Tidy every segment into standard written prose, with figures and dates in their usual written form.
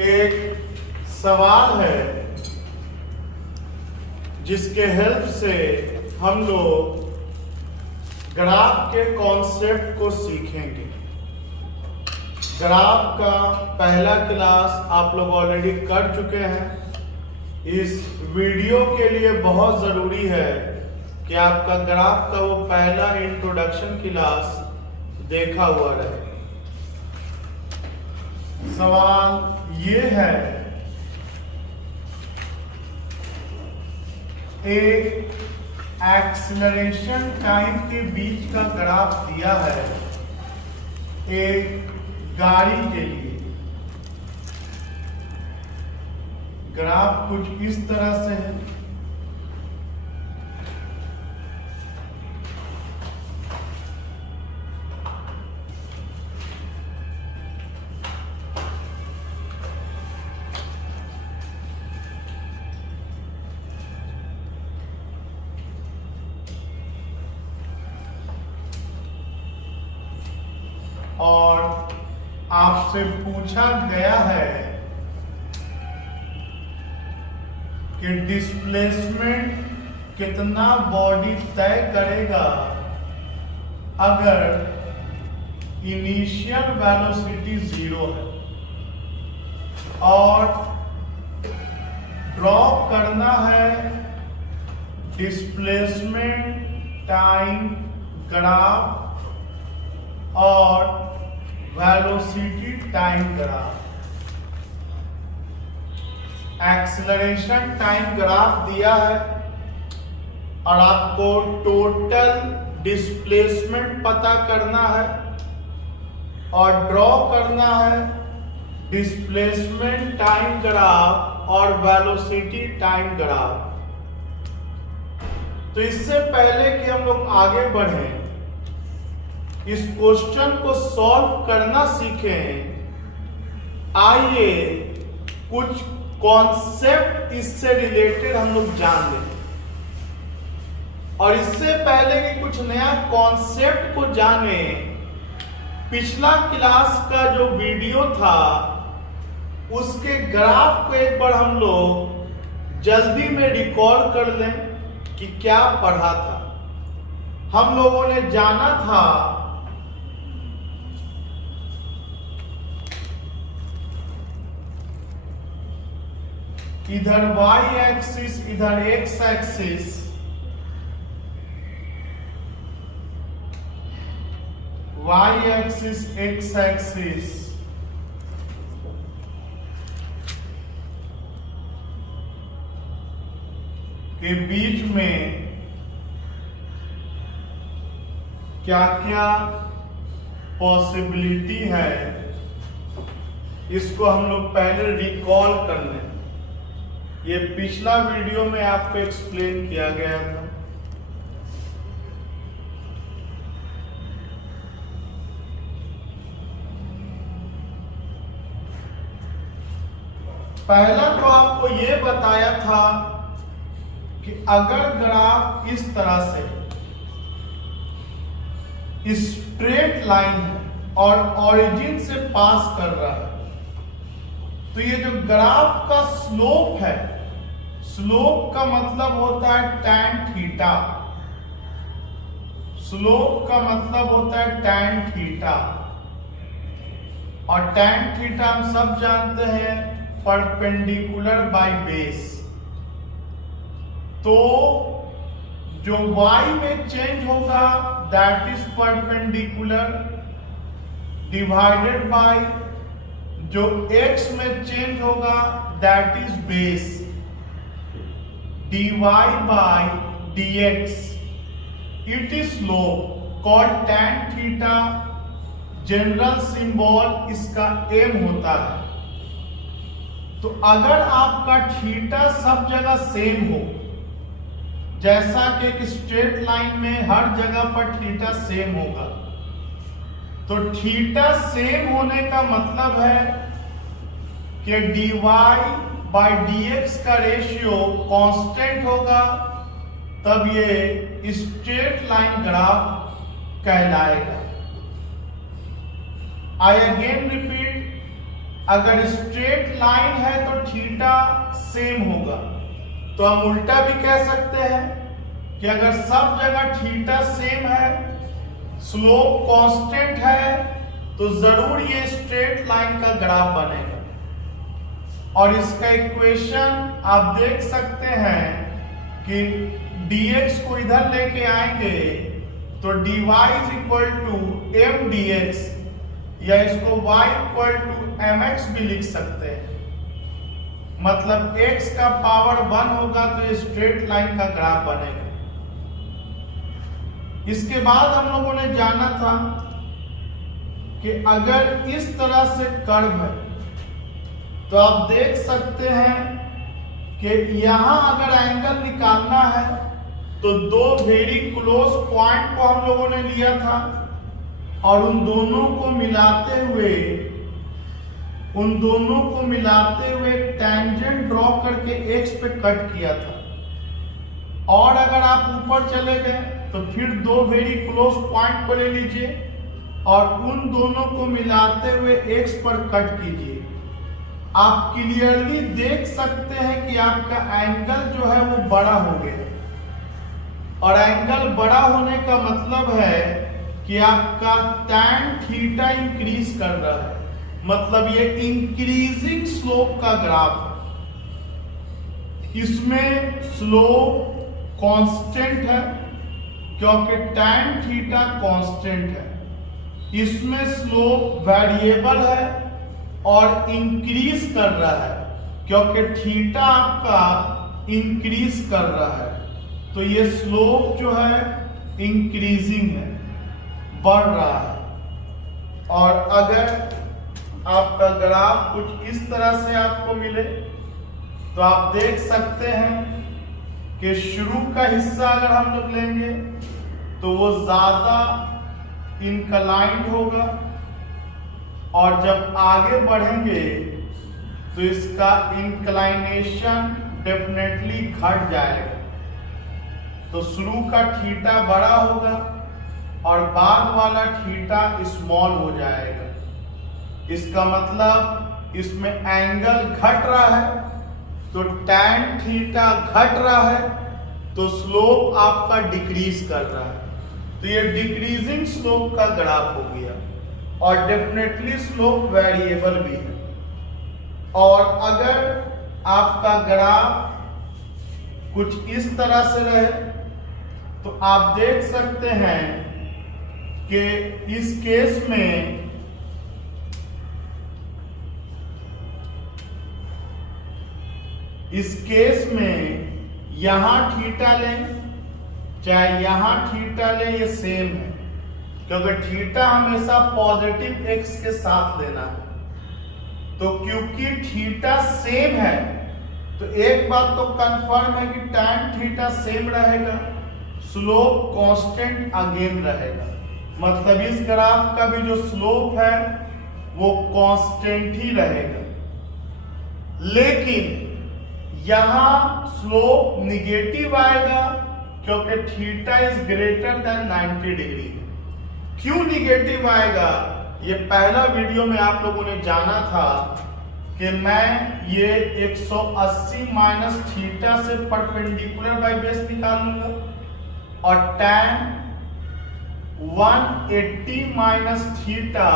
एक सवाल है जिसके हेल्प से हम लोग ग्राफ के कॉन्सेप्ट को सीखेंगे। ग्राफ का पहला क्लास आप लोग ऑलरेडी कर चुके हैं। इस वीडियो के लिए बहुत ज़रूरी है कि आपका ग्राफ का वो पहला इंट्रोडक्शन क्लास देखा हुआ रहे। सवाल ये है, एक एक्सीलरेशन टाइम के बीच का ग्राफ दिया है एक गाड़ी के लिए। ग्राफ कुछ इस तरह से है। और आपसे पूछा गया है कि डिस्प्लेसमेंट कितना बॉडी तय करेगा अगर इनिशियल वेलोसिटी 0 है और ड्रॉ करना है डिस्प्लेसमेंट टाइम ग्राफ और velocity time graph. Acceleration time graph दिया है और आपको टोटल डिस्प्लेसमेंट पता करना है और ड्रॉ करना है डिस्प्लेसमेंट टाइम ग्राफ और वेलोसिटी टाइम ग्राफ। तो इससे पहले कि हम लोग आगे बढ़ें, इस क्वेश्चन को सॉल्व करना सीखें, आइए कुछ कॉन्सेप्ट इससे रिलेटेड हम लोग जान लें। और इससे पहले कि कुछ नया कॉन्सेप्ट को जाने, पिछला क्लास का जो वीडियो था उसके ग्राफ को एक बार हम लोग जल्दी में रिकॉल कर लें कि क्या पढ़ा था। हम लोगों ने जाना था इधर y एक्सिस इधर x axis, y axis x axis के बीच में क्या क्या पॉसिबिलिटी है, इसको हम लोग पहले रिकॉल कर लें। ये पिछला वीडियो में आपको एक्सप्लेन किया गया था। पहला तो आपको ये बताया था कि अगर ग्राफ इस तरह से स्ट्रेट लाइन है और ओरिजिन से पास कर रहा है, तो ये जो ग्राफ का स्लोप है, स्लोप का मतलब होता है tan थीटा। स्लोप का मतलब होता है tan थीटा, और tan थीटा हम सब जानते हैं परपेंडिकुलर बाय बेस। तो जो y में चेंज होगा that is perpendicular divided by जो x में चेंज होगा that is base, dy by dx। It is slope called tan theta. General symbol इसका m होता है। तो अगर आपका थीटा सब जगह सेम हो, जैसा कि एक स्ट्रेट लाइन में हर जगह पर थीटा सेम होगा, तो थीटा सेम होने का मतलब है कि dy बाय dx का रेशियो कांस्टेंट होगा, तब ये स्ट्रेट लाइन ग्राफ कहलाएगा। आई अगेन रिपीट, अगर स्ट्रेट लाइन है तो थीटा सेम होगा। तो हम उल्टा भी कह सकते हैं कि अगर सब जगह थीटा सेम है, स्लोप कांस्टेंट है, तो जरूर ये स्ट्रेट लाइन का ग्राफ बनेगा। और इसका इक्वेशन आप देख सकते हैं कि dx को इधर लेके आएंगे तो dy is equal to M D X, या इसको y इक्वल टू mx भी लिख सकते हैं। मतलब x का पावर 1 होगा तो ये स्ट्रेट लाइन का ग्राफ बनेगा। इसके बाद हम लोगों ने जाना था कि अगर इस तरह से कर्व है तो आप देख सकते हैं कि यहां अगर एंगल निकालना है तो दो वेरी क्लोज पॉइंट को हम लोगों ने लिया था और उन दोनों को मिलाते हुए टेंजेंट ड्रॉ करके एक्स पे कट किया था। और अगर आप ऊपर चले गए तो फिर दो वेरी क्लोज पॉइंट को ले लीजिए और उन दोनों को मिलाते हुए एक्स पर कट कीजिए। आप क्लियरली देख सकते हैं कि आपका एंगल जो है वो बड़ा हो गया, और एंगल बड़ा होने का मतलब है कि आपका tan थीटा इंक्रीज कर रहा है, मतलब ये इंक्रीजिंग स्लोप का ग्राफ है। इसमें स्लोप कांस्टेंट है क्योंकि tan थीटा कांस्टेंट है। इसमें स्लोप वेरिएबल है और इंक्रीज कर रहा है क्योंकि थीटा आपका इंक्रीज कर रहा है। तो ये स्लोप जो है इंक्रीजिंग है, बढ़ रहा है। और अगर आपका ग्राफ कुछ इस तरह से आपको मिले तो आप देख सकते हैं कि शुरू का हिस्सा अगर हम लोग लेंगे तो वो ज्यादा इंक्लाइंड होगा, और जब आगे बढ़ेंगे तो इसका इंक्लाइनेशन डेफिनेटली घट जाएगा। तो शुरू का थीटा बड़ा होगा और बाद वाला थीटा स्मॉल हो जाएगा। इसका मतलब इसमें एंगल घट रहा है तो tan थीटा घट रहा है तो स्लोप आपका डिक्रीज कर रहा है। तो ये डिक्रीजिंग स्लोप का ग्राफ हो गया, और डेफिनेटली स्लोप वेरिएबल भी है। और अगर आपका ग्राफ कुछ इस तरह से रहे तो आप देख सकते हैं कि इस केस में यहां थीटा लें चाहे यहां थीटा लें, ये सेम है क्योंकि थीटा हमेशा पॉजिटिव एक्स के साथ लेना है। तो क्योंकि थीटा सेम है तो एक बात तो कंफर्म है कि tan थीटा सेम रहेगा, स्लोप कांस्टेंट अगेन रहेगा। मतलब इस ग्राफ का भी जो स्लोप है वो कांस्टेंट ही रहेगा। लेकिन यहां स्लोप निगेटिव आएगा क्योंकि theta is greater than 90 degree. क्यों निगेटिव आएगा, ये पहला वीडियो में आप लोगों ने जाना था कि मैं ये 180 माइनस थीटा से परपेंडिकुलर बाई बेस निकाल लूंगा, और tan 180 minus theta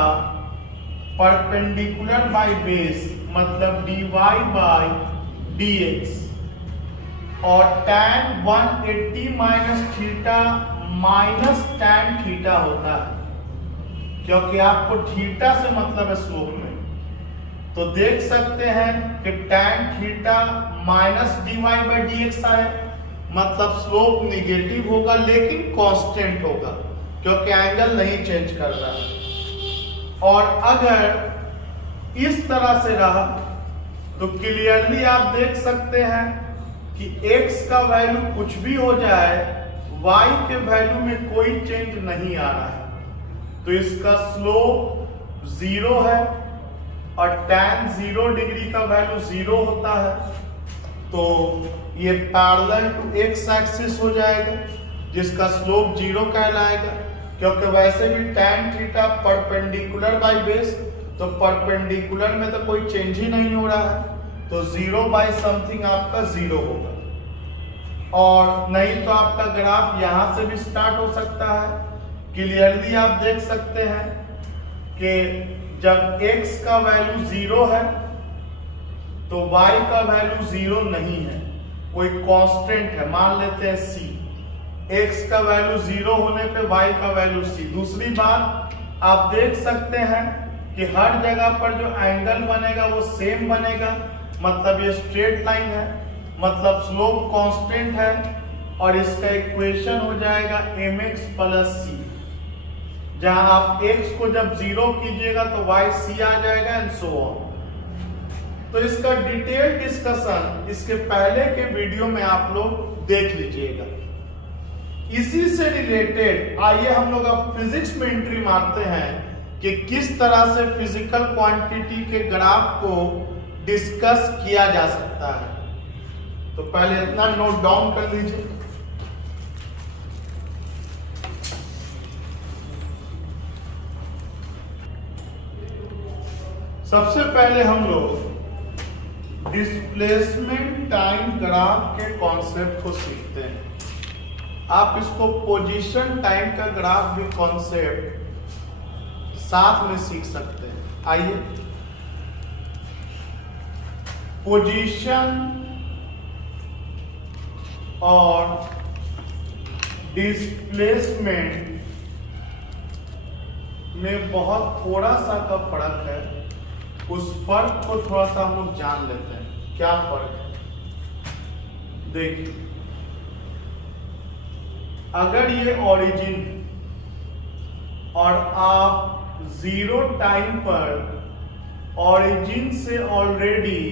perpendicular by base मतलब dy बाई dx, और tan 180 minus theta minus tan theta होता है क्योंकि आपको थीटा से मतलब है स्लोप में। तो देख सकते हैं कि tan theta minus dy by dx आए, मतलब स्लोप निगेटिव होगा लेकिन कांस्टेंट होगा क्योंकि एंगल नहीं चेंज कर रहा है। और अगर इस तरह से रहा तो क्लियरली आप देख सकते हैं कि x का वैल्यू कुछ भी हो जाए, y के वैल्यू में कोई चेंज नहीं आ रहा है। तो इसका स्लोप 0 है और tan 0 डिग्री का वैल्यू 0 होता है। तो ये पैरेलल टू x एक्सिस हो जाएगा जिसका स्लोप 0 कहलाएगा, क्योंकि वैसे भी tan theta perpendicular by base तो परपेंडिकुलर में तो कोई चेंज ही नहीं हो रहा है, तो 0 बाई समथिंग आपका 0 होगा। और नहीं तो आपका ग्राफ यहां से भी स्टार्ट हो सकता है। क्लियरली आप देख सकते हैं कि जब x का वैल्यू 0 है तो y का वैल्यू 0 नहीं है, कोई कांस्टेंट है, मान लेते हैं c। x का वैल्यू 0 होने पे y का वैल्यू c। दूसरी बात आप देख सकते हैं कि हर जगह पर जो एंगल बनेगा वो सेम बनेगा, मतलब ये स्ट्रेट लाइन है, मतलब स्लोप कांस्टेंट है, और इसका इक्वेशन हो जाएगा mx प्लस c। जहां आप x को जब 0 कीजिएगा तो y c आ जाएगा एंड सो ऑन। तो इसका डिटेल डिस्कशन इसके पहले के वीडियो में आप लोग देख लीजिएगा। इसी से रिलेटेड आइए हम लोग अब फिजिक्स में एंट्री मारते हैं कि किस तरह से फिजिकल क्वांटिटी के ग्राफ को डिस्कस किया जा सकता है। तो पहले इतना नोट डाउन कर लीजिए। सबसे पहले हम लोग डिस्प्लेसमेंट टाइम ग्राफ के कॉन्सेप्ट को सीखते हैं। आप इसको पोजीशन टाइम का ग्राफ भी कॉन्सेप्ट साथ में सीख सकते हैं। आइए, पोजीशन और डिस्प्लेसमेंट में बहुत थोड़ा सा का फर्क है, उस फर्क को थोड़ा सा हम लोग जान लेते हैं। क्या फर्क है? देखिए, अगर ये ओरिजिन और आप 0 टाइम पर ओरिजिन से ऑलरेडी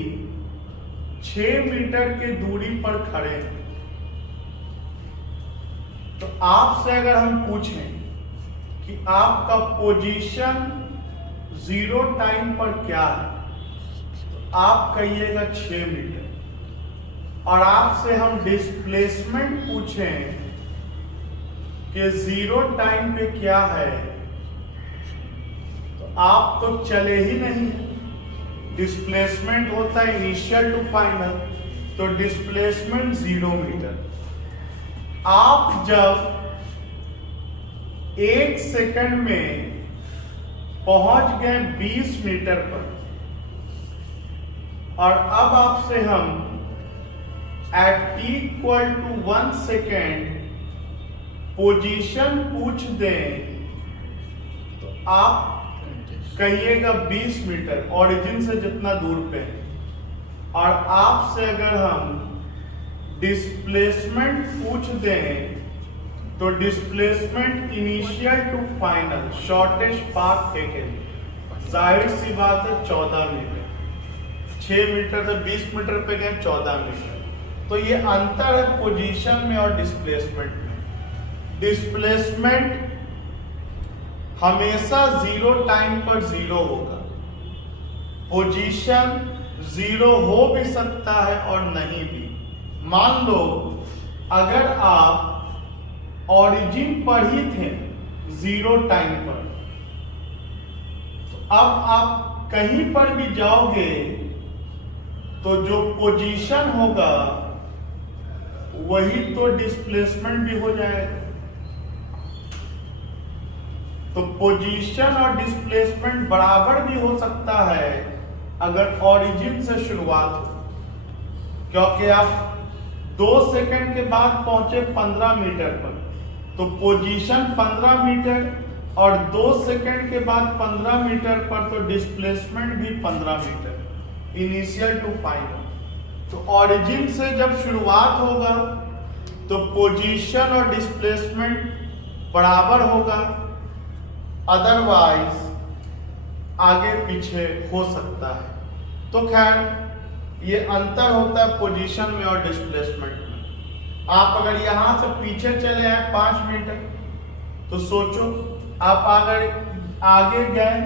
6 मीटर के दूरी पर खड़े हैं, तो आपसे अगर हम पूछें कि आपका पोजीशन 0 टाइम पर क्या है, तो आप कहिएगा 6 मीटर, और आपसे हम डिस्प्लेसमेंट पूछें कि 0 टाइम पे क्या है, तो आप तो चले ही नहीं। डिस्प्लेसमेंट होता है इनिशियल टू फाइनल, तो डिस्प्लेसमेंट 0 मीटर। आप जब 1 सेकंड में पहुंच गए 20 मीटर पर, और अब आपसे हम एट =1 सेकेंड पोजीशन पूछ दें, तो आप कहिएगा 20 मीटर ओरिजिन से जितना दूर पे है। और आपसे अगर हम डिस्प्लेसमेंट पूछ दें, तो displacement initial to final shortest path taken, जाहिर सी बात है 14 मीटर। 6 मीटर से 20 मीटर पे गए 14 मीटर। तो ये अंतर है पोजीशन में और डिस्प्लेसमेंट में। डिस्प्लेसमेंट हमेशा 0 टाइम पर 0 होगा, पोजीशन 0 हो भी सकता है और नहीं भी। मान लो अगर आप ओरिजिन पर ही थे 0 टाइम पर, तो अब आप कहीं पर भी जाओगे तो जो पोजीशन होगा वही तो डिस्प्लेसमेंट भी हो जाएगा। तो पोजीशन और डिस्प्लेसमेंट बराबर भी हो सकता है अगर ओरिजिन से शुरुआत हो, क्योंकि आप 2 सेकंड के बाद पहुंचे 15 मीटर पर, तो पोजीशन 15 मीटर और 2 सेकंड के बाद 15 मीटर पर, तो डिस्प्लेसमेंट भी 15 मीटर इनिशियल टू फाइनल। तो ओरिजिन से जब शुरुआत होगा तो पोजीशन और डिस्प्लेसमेंट बराबर होगा, अदरवाइज आगे पीछे हो सकता है। तो खैर ये अंतर होता है पोजीशन में और डिस्प्लेसमेंट में। आप अगर यहां से पीछे चले आए 5 मीटर, तो सोचो आप अगर आगे गए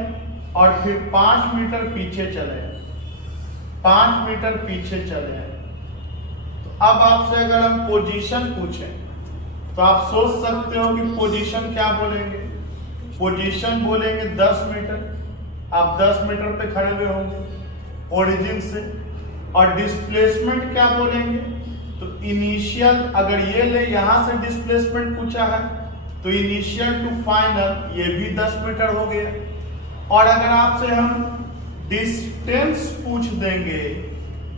और फिर 5 मीटर पीछे चले, 5 मीटर पीछे चले, तो अब आपसे अगर हम पोजीशन पूछें तो आप सोच सकते हो कि पोजीशन क्या बोलेंगे। पोजीशन बोलेंगे 10 मीटर। आप 10 मीटर पे खड़े हुए होंगे ओरिजिन से, और डिस्प्लेसमेंट क्या बोलेंगे, तो इनिशियल, अगर ये ले यहां से डिस्प्लेसमेंट पूछा है तो इनिशियल टू फाइनल ये भी 10 मीटर हो गया। और अगर आपसे हम डिस्टेंस पूछ देंगे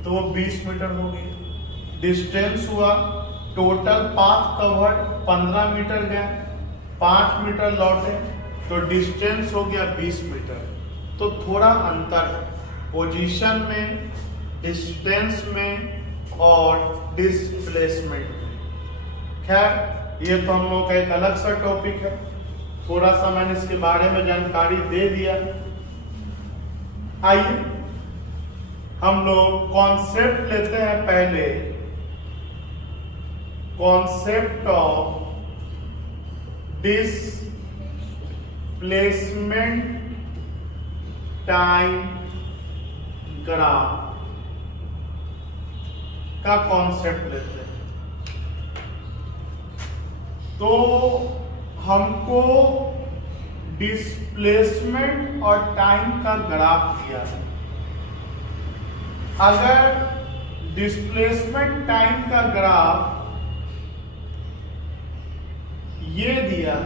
तो वो 20 मीटर हो गया। डिस्टेंस हुआ, टोटल पाथ कवर्ड 15 मीटर गए, 5 मीटर लौटे, तो डिस्टेंस हो गया 20 मीटर। तो थोड़ा अंतर है पोजीशन में, डिस्टेंस में और डिस्प्लेसमेंट में। खैर ये तो हम लोग का एक अलग सा टॉपिक है, थोड़ा सा मैंने इसके बारे में जानकारी दे दिया। आइए हम लोग कॉन्सेप्ट लेते हैं पहले, concept of displacement time graph का कॉन्सेप्ट लेते हैं। तो हमको डिस्प्लेसमेंट और टाइम का ग्राफ दिया है। अगर डिस्प्लेसमेंट टाइम का ग्राफ ये दिया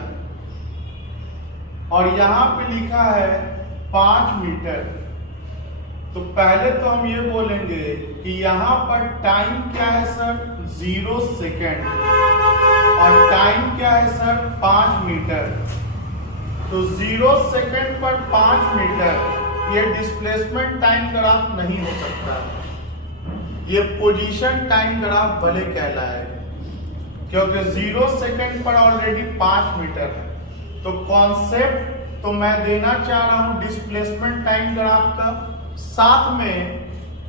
और यहां पे लिखा है 5 मीटर, तो पहले तो हम ये बोलेंगे कि यहां पर टाइम क्या है सर, 0 सेकेंड, और टाइम क्या है सर, 5 मीटर। तो 0 सेकेंड पर 5 मीटर ये डिस्प्लेसमेंट टाइम ग्राफ नहीं हो सकता, ये पोजीशन टाइम ग्राफ भले कहलाए, क्योंकि 0 सेकेंड पर ऑलरेडी 5 मीटर है। तो कॉन्सेप्ट तो मैं देना चाह रहा हूं डिस्प्लेसमेंट टाइम ग्राफ का, साथ में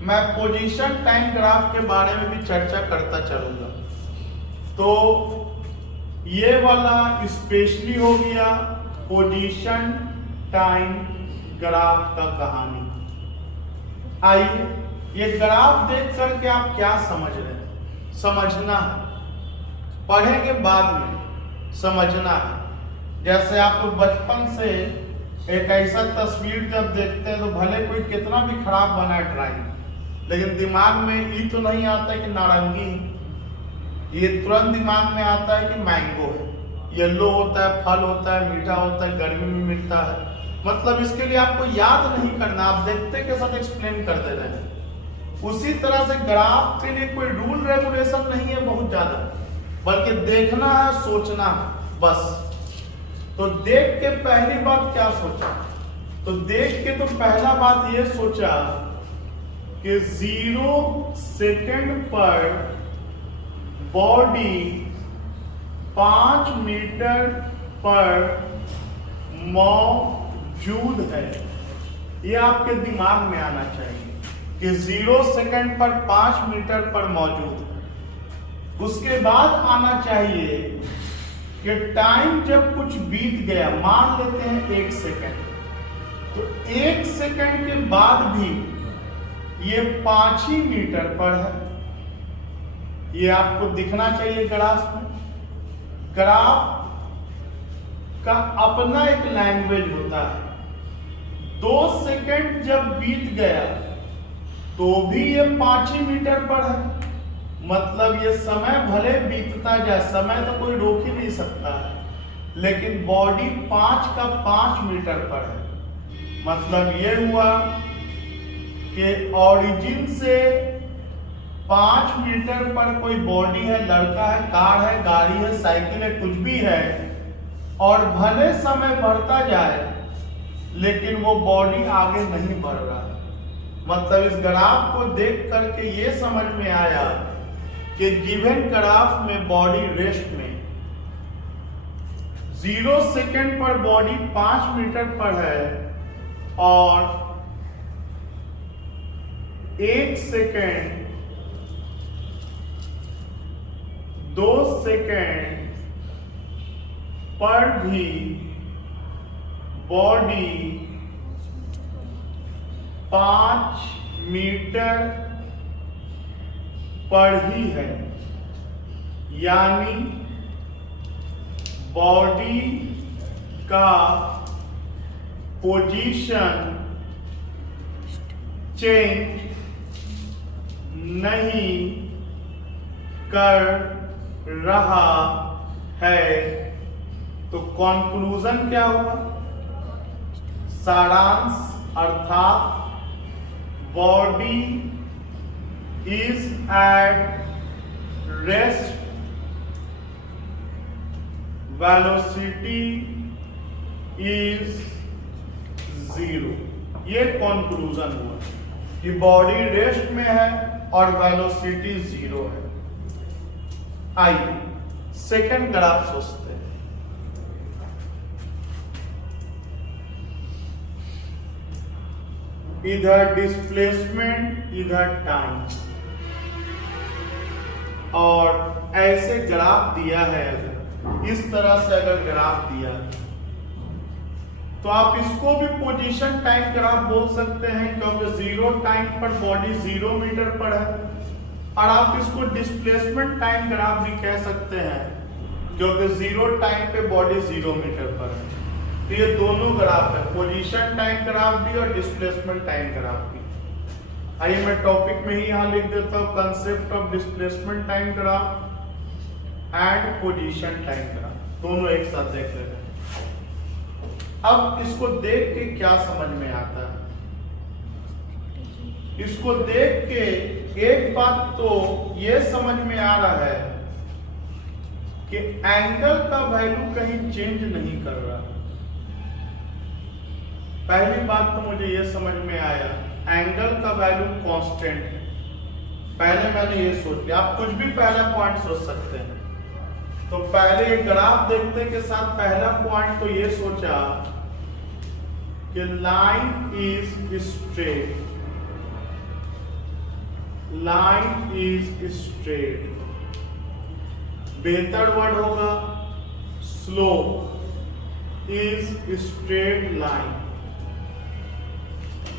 मैं पोजीशन टाइम ग्राफ के बारे में भी चर्चा करता चलूंगा। तो ये वाला स्पेशली हो गया पोजीशन टाइम ग्राफ का कहानी। आइए ये ग्राफ देख करके आप क्या समझ रहे हैं, समझना है, पढ़ेंगे बाद में, समझना है। जैसे आप लोग बचपन से एक ऐसा तस्वीर जब देखते हैं तो भले कोई कितना भी खराब बनाए ड्राइंग, लेकिन दिमाग में ये तो नहीं आता है कि नारंगी, ये तुरंत दिमाग में आता है कि मैंगो है, येलो होता है, फल होता है, मीठा होता है, गर्मी में मिलता है। मतलब इसके लिए आपको याद नहीं करना, आप देखते के साथ एक्सप्लेन कर दे रहे हैं। उसी तरह से ग्राफ के लिए कोई रूल रेगुलेशन नहीं है बहुत ज्यादा, बल्कि देखना है, सोचना है बस। तो देख के पहली बात क्या सोचा, तो देख के तो पहला बात ये सोचा कि 0 सेकेंड पर बॉडी 5 मीटर पर मौजूद है। ये आपके दिमाग में आना चाहिए कि 0 सेकेंड पर 5 मीटर पर मौजूद है। उसके बाद आना चाहिए कि टाइम जब कुछ बीत गया, मान लेते हैं 1 सेकेंड, तो 1 सेकेंड के बाद भी ये 5 ही मीटर पर है। ये आपको दिखना चाहिए ग्राफ में। ग्राफ का अपना एक लैंग्वेज होता है। 2 सेकेंड जब बीत गया तो भी ये 5 ही मीटर पर है, मतलब ये समय भले बीतता जाए, समय तो कोई रोक ही नहीं सकता है, लेकिन बॉडी 5 का 5 मीटर पर है। मतलब ये हुआ कि ओरिजिन से 5 मीटर पर कोई बॉडी है, लड़का है, कार है, गाड़ी है, साइकिल है, कुछ भी है, और भले समय बढ़ता जाए लेकिन वो बॉडी आगे नहीं बढ़ रहा। मतलब इस ग्राफ को देख करके ये समझ में आया कि गिवन ग्राफ में बॉडी रेस्ट में 0 सेकेंड पर बॉडी 5 मीटर पर है और 1 सेकेंड, 2 सेकेंड पर भी बॉडी 5 मीटर पर ही है। यानी बॉडी का पोजीशन चेंज नहीं कर रहा है, तो कंक्लूजन क्या हुआ? सारांश अर्थात body is at rest, velocity is 0। ये कंक्लूजन हुआ कि बॉडी रेस्ट में है और वेलोसिटी 0 है। आइए सेकंड ग्राफ सोचते हैं। इधर डिस्प्लेसमेंट, इधर टाइम, और ऐसे ग्राफ दिया है। अगर इस तरह से अगर ग्राफ दिया तो आप इसको भी पोजीशन टाइम ग्राफ बोल सकते हैं, क्योंकि 0 टाइम पर बॉडी 0 मीटर पर है, और आप इसको डिस्प्लेसमेंट टाइम ग्राफ भी कह सकते हैं, क्योंकि 0 टाइम पे बॉडी 0 मीटर पर है। तो ये दोनों ग्राफ है, पोजीशन टाइम ग्राफ भी और डिस्प्लेसमेंट टाइम ग्राफ भी। आइए मैं टॉपिक में ही यहां लिख देता हूं, concept of displacement time graph and position time graph, दोनों एक साथ देख लेते हैं। अब इसको देख के क्या समझ में आता है? इसको देख के एक बात तो ये समझ में आ रहा है कि एंगल का वैल्यू कहीं चेंज नहीं कर रहा। पहली बात तो मुझे ये समझ में आया, एंगल का वैल्यू कांस्टेंट है। पहले मैंने ये सोच लिया, आप कुछ भी पहला पॉइंट सोच सकते हैं। तो पहले ग्राफ देखने के साथ पहला पॉइंट तो ये सोचा कि line is straight, line is straight. बेहतर वर्ड होगा स्लोप इज स्ट्रेट लाइन।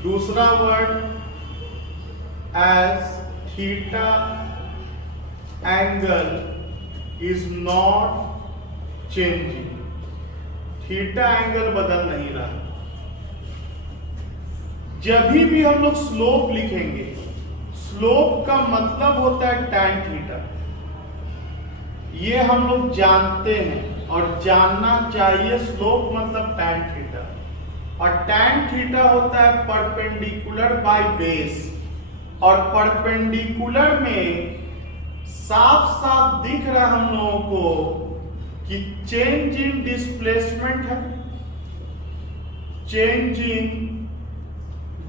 दूसरा word as theta angle is not changing, theta angle बदल नहीं रहा। जब भी हम लोग स्लोप लिखेंगे, स्लोप का मतलब होता है टैन थीटा, ये हम लोग जानते हैं और जानना चाहिए। स्लोप मतलब टैन थीटा, और टैन थीटा होता है परपेंडिकुलर बाय बेस, और परपेंडिकुलर में साफ साफ दिख रहा है हम लोगों को कि चेंज इन डिस्प्लेसमेंट है, चेंज इन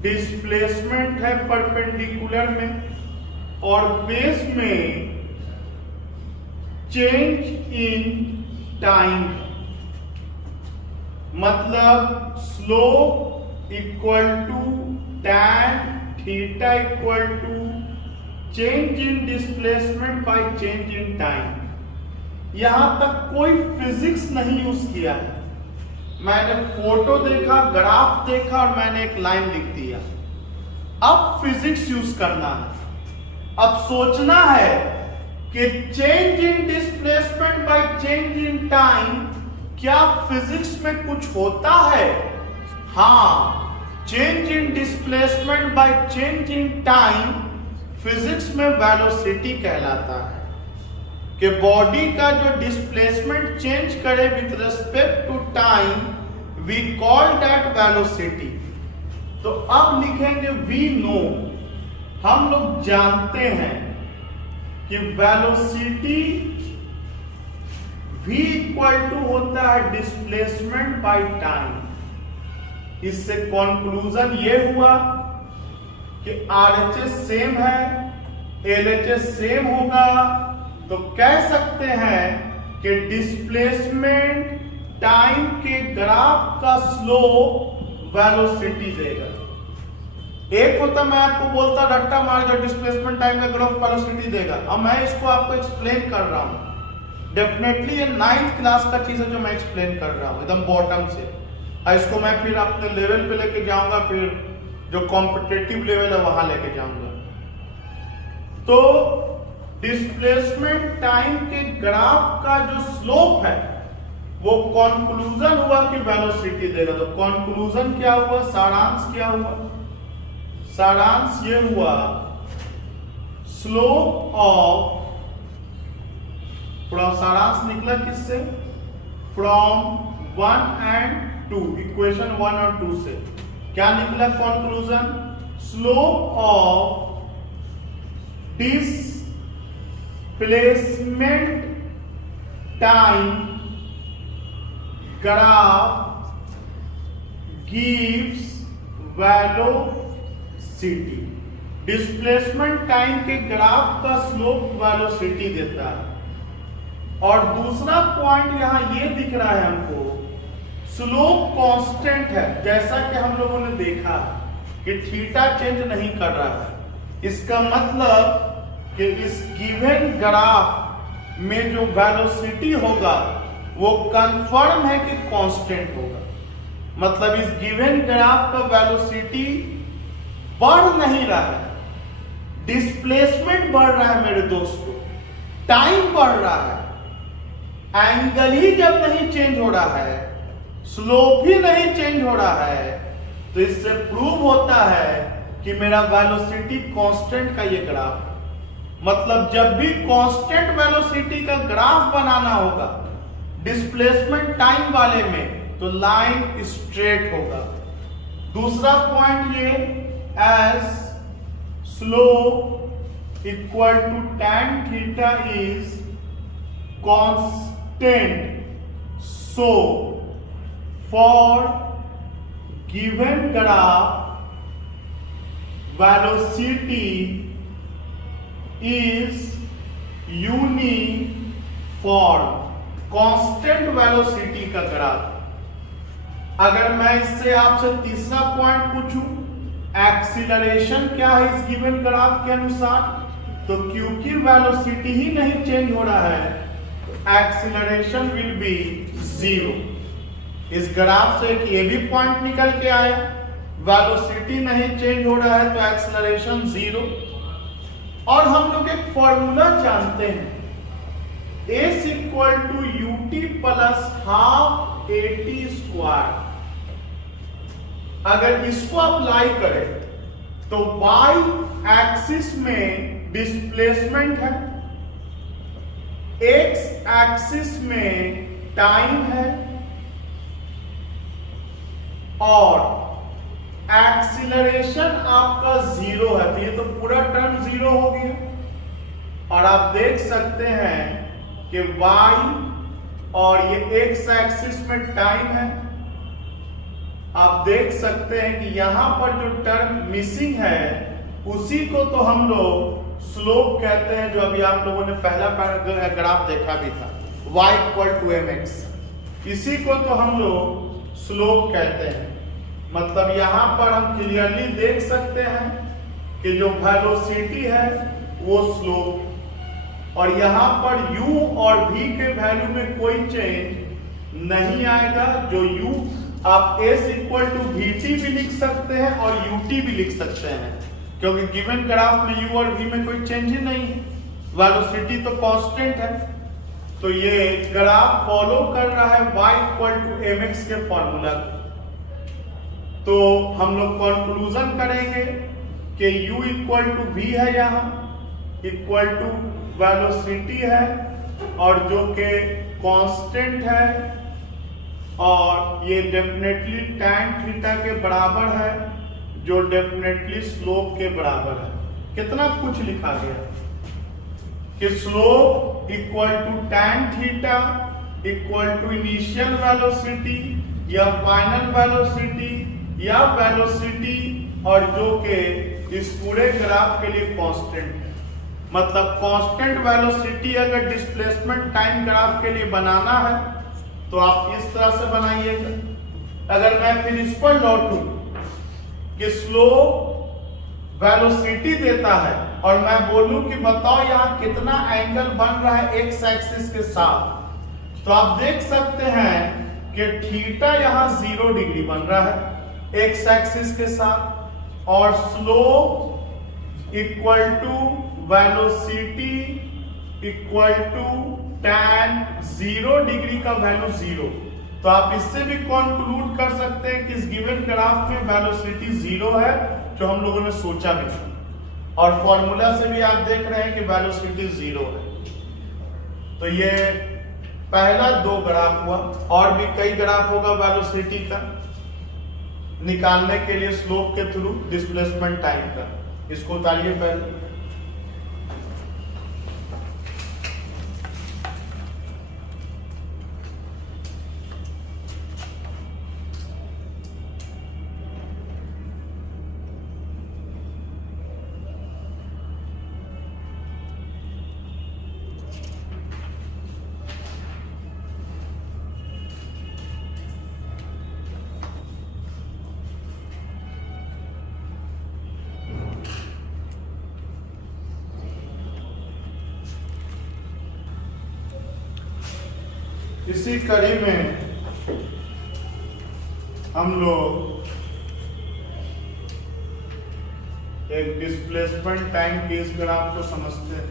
डिस्प्लेसमेंट है परपेंडिकुलर में, और बेस में चेंज इन टाइम, मतलब slope equal to tan theta equal to change in displacement by change in time. यहां तक कोई फिजिक्स नहीं यूज किया है, मैंने फोटो देखा, ग्राफ देखा और मैंने एक लाइन लिख दिया। अब फिजिक्स यूज करना है, अब सोचना है कि change in displacement by change in time, क्या फिजिक्स में कुछ होता है? हाँ, change in displacement by change in time physics में वेलोसिटी कहलाता है, कि बॉडी का जो डिस्प्लेसमेंट चेंज करे with respect to time, we call that velocity. तो अब लिखेंगे वी नो, हम लोग जानते हैं कि वेलोसिटी v इक्वल टू होता है डिस्प्लेसमेंट बाय टाइम। इससे कंक्लूजन ये हुआ कि RHS सेम है, LHS सेम होगा, तो कह सकते हैं कि डिस्प्लेसमेंट टाइम के ग्राफ का स्लोप वेलोसिटी देगा। एक होता मैं आपको बोलता रट्टा मार जो डिस्प्लेसमेंट टाइम का ग्राफ वेलोसिटी देगा, अब मैं इसको आपको एक्सप्लेन कर रहा हूं। डेफिनेटली ये 9th क्लास का चीज है जो मैं एक्सप्लेन कर रहा हूं एकदम बॉटम से, और इसको मैं फिर अपने लेवल पे लेके जाऊंगा, फिर जो कॉम्पिटिटिव लेवल है वहां लेके जाऊंगा। तो डिस्प्लेसमेंट टाइम के ग्राफ का जो स्लोप है वो कंक्लूजन हुआ कि वेलोसिटी देगा। तो कंक्लूजन क्या हुआ, सारांश क्या हुआ? सारांश ये हुआ स्लोप ऑफ, फ्रॉम सारांश निकला किससे, फ्रॉम 1 एंड 2, इक्वेशन 1 और 2 से क्या निकला conclusion, slope of displacement time graph gives velocity. Displacement time के ग्राफ का स्लोप वेलोसिटी देता है। और दूसरा पॉइंट यहां ये दिख रहा है हमको, स्लोप कांस्टेंट है, जैसा कि हम लोगों ने देखा कि थीटा चेंज नहीं कर रहा है। इसका मतलब कि इस गिवन ग्राफ में जो वेलोसिटी होगा वो कंफर्म है कि कांस्टेंट होगा। मतलब इस गिवन ग्राफ का वेलोसिटी बढ़ नहीं रहा है, डिस्प्लेसमेंट बढ़ रहा है मेरे दोस्तों, टाइम बढ़ रहा है, एंगल ही जब नहीं चेंज हो रहा है, स्लोप ही नहीं चेंज हो रहा है, तो इससे प्रूव होता है कि मेरा वेलोसिटी कांस्टेंट का ये ग्राफ। मतलब जब भी कांस्टेंट वेलोसिटी का ग्राफ बनाना होगा डिस्प्लेसमेंट टाइम वाले में, तो लाइन स्ट्रेट होगा। दूसरा पॉइंट ये, as slope equal to tan theta is constant, so for given graph velocity is uniform. Constant velocity का ग्राफ। अगर मैं इससे आपसे तीसरा पॉइंट पूछूं, एक्सीलरेशन क्या है इस गिवन ग्राफ के अनुसार, तो क्योंकि वेलोसिटी ही नहीं चेंज हो रहा है, एक्सीलरेशन विल बी 0। इस ग्राफ से एक ये भी पॉइंट निकल के आया, वेलोसिटी नहीं चेंज हो रहा है तो एक्सीलरेशन 0। और हम लोग एक फॉर्मूला जानते हैं, S equal to UT plus half AT square. अगर इसको अप्लाई करें तो y एक्सिस में डिस्प्लेसमेंट है, x एक्सिस में टाइम है, और एक्सीलरेशन आपका 0 है। तो ये तो पूरा टर्म 0 हो गया। और आप देख सकते हैं कि y और ये x एक्सिस में टाइम है। आप देख सकते हैं कि यहां पर जो टर्म मिसिंग है उसी को तो हम लोग स्लोप कहते हैं, जो अभी आप लोगों ने पहला ग्राफ देखा भी था, y इक्वल टू mx। इसी को तो हम लोग स्लोप कहते हैं। मतलब यहां पर हम क्लियरली देख सकते हैं कि जो वेलोसिटी है वो स्लोप, और यहां पर u और v के वैल्यू में कोई चेंज नहीं आएगा। जो u आप s इक्वल टू vt भी लिख सकते हैं और ut भी लिख सकते हैं, क्योंकि गिवन ग्राफ में u और v में कोई चेंज ही नहीं है, वेलोसिटी तो कांस्टेंट है। तो ये ग्राफ फॉलो कर रहा है y इक्वल टू mx के फॉर्मूला को। तो हम लोग कंक्लूजन करेंगे कि u इक्वल टू v है, यहाँ इक्वल टू वेलोसिटी है और जो कि कांस्टेंट है, और ये डेफिनेटली tan थीटा के बराबर है, जो डेफिनेटली स्लोप के बराबर है। कितना कुछ लिखा गया कि slope equal to tan theta equal to initial velocity या फाइनल वेलोसिटी या वेलोसिटी, और जो कि इस पूरे ग्राफ के लिए कांस्टेंट है। मतलब कांस्टेंट वेलोसिटी अगर डिस्प्लेसमेंट टाइम ग्राफ के लिए बनाना है तो आप इस तरह से बनाइएगा। अगर मैं फिर इस पर लौटूं कि स्लोप वेलोसिटी देता है और मैं बोलूं कि बताओ यहां कितना एंगल बन रहा है x एक्सिस के साथ, तो आप देख सकते हैं कि थीटा यहां 0 डिग्री बन रहा है x एक्सिस के साथ, और slope equal to velocity equal to tan 0 degree का वैल्यू 0। तो आप इससे भी कंक्लूड कर सकते हैं कि इस गिवन ग्राफ में वेलोसिटी 0 है जो हम लोगों ने सोचा भी था, और फॉर्मूला से भी आप देख रहे हैं कि वेलोसिटी 0 है। तो ये पहला 2 ग्राफ हुआ, और भी कई ग्राफ होगा वेलोसिटी का निकालने के लिए स्लोप के थ्रू डिस्प्लेसमेंट टाइम का। इसको उतारिए पहले। इसी कड़ी में हम लोग एक डिस्प्लेसमेंट टाइम के इस ग्राफ को समझते हैं।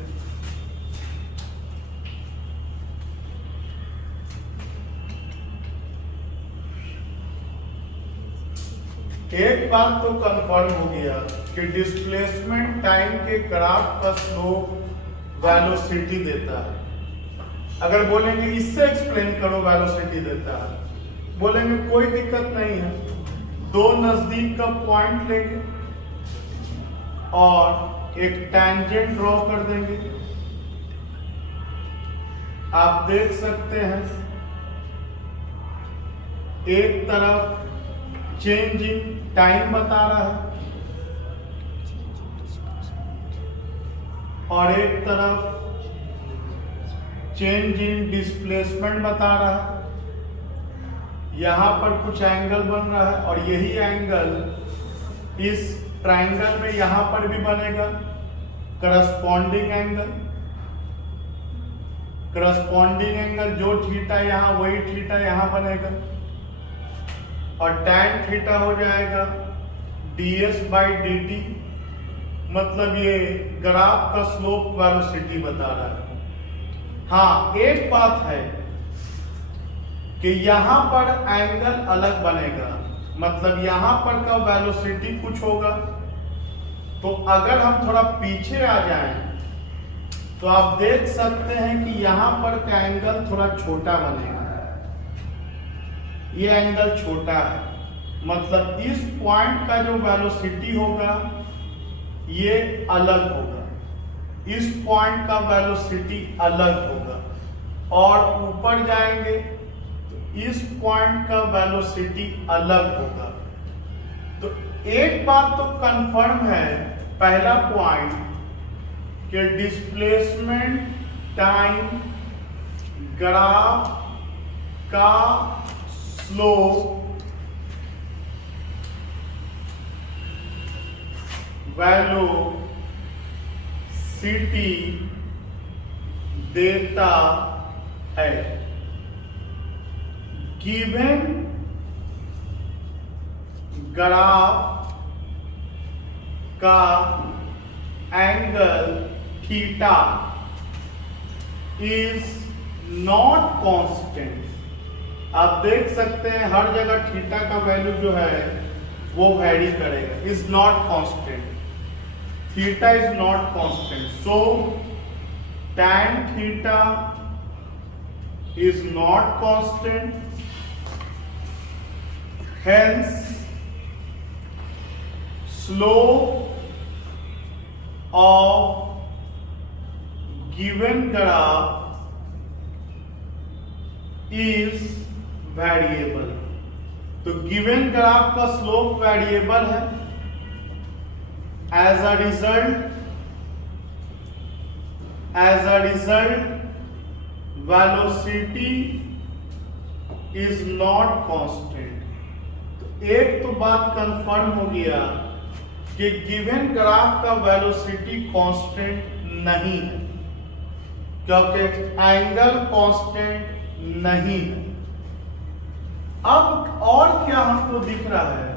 एक बात तो कंफर्म हो गया कि डिस्प्लेसमेंट टाइम के ग्राफ का स्लोप वेलोसिटी देता है। अगर बोलेंगे इससे एक्सप्लेन करो वेलोसिटी देता है, बोलेंगे कोई दिक्कत नहीं है, 2 नजदीक का पॉइंट लेंगे और एक टैंजेंट ड्रॉ कर देंगे। आप देख सकते हैं एक तरफ चेंज इन टाइम बता रहा है और एक तरफ चेंज इन डिस्प्लेसमेंट बता रहा है। यहां पर कुछ एंगल बन रहा है और यही एंगल इस ट्रायंगल में यहां पर भी बनेगा, करस्पॉन्डिंग एंगल। करस्पॉन्डिंग एंगल जो थीटा यहां वही थीटा यहां बनेगा और tan थीटा हो जाएगा ds/dt। मतलब ये ग्राफ का स्लोप वेलोसिटी बता रहा है। हाँ, एक बात है कि यहां पर एंगल अलग बनेगा, मतलब यहां पर का वेलोसिटी कुछ होगा। तो अगर हम थोड़ा पीछे आ जाएं तो आप देख सकते हैं कि यहां पर का एंगल थोड़ा छोटा बनेगा। ये एंगल छोटा है, मतलब इस पॉइंट का जो वेलोसिटी होगा ये अलग होगा, इस पॉइंट का वेलोसिटी अलग होगा। और ऊपर जाएंगे तो इस पॉइंट का वेलोसिटी अलग होगा। तो एक बात तो कंफर्म है, पहला पॉइंट कि डिस्प्लेसमेंट टाइम ग्राफ का स्लोप वेलोसिटी देता है। गिवन ग्राफ का angle theta is not constant. आप देख सकते हैं हर जगह थीटा का वैल्यू जो है वो वैरी करेगा, is not constant. Theta is not constant, so tan theta is not constant, hence slope of given graph is variable। तो given ग्राफ का स्लोप वेरिएबल है। as a result velocity is not constant। तो एक तो बात confirm हो गया कि गिवन ग्राफ का वेलोसिटी कांस्टेंट नहीं है, क्योंकि एंगल कांस्टेंट नहीं है। अब और क्या हमको दिख रहा है?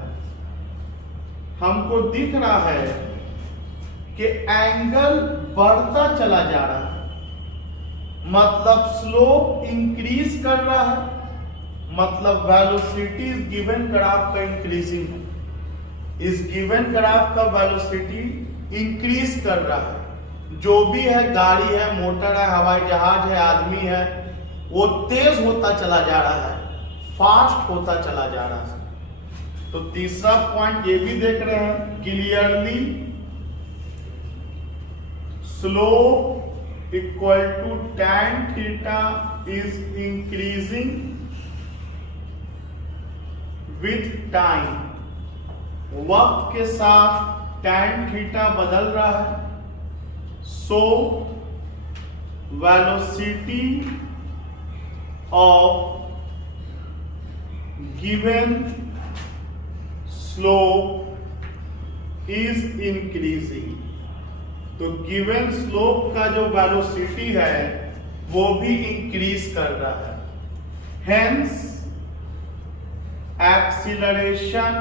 हमको दिख रहा है कि एंगल बढ़ता चला जा रहा है, मतलब स्लोप इंक्रीज कर रहा है, मतलब वेलोसिटी गिवन ग्राफ का इंक्रीजिंग है। इस गिवन ग्राफ का वेलोसिटी इंक्रीज कर रहा है। जो भी है, गाड़ी है, मोटर है, हवाई जहाज है, आदमी है, वो तेज होता चला जा रहा है, फास्ट होता चला जा रहा है। तो तीसरा पॉइंट ये भी देख रहे हैं, clearly slope equal to tan theta is increasing with time. वक्त के साथ tan थीटा बदल रहा है। So velocity of given slope is increasing. तो गिवन स्लोप का जो वेलोसिटी है वो भी इंक्रीज कर रहा है, हेंस एक्सीलरेशन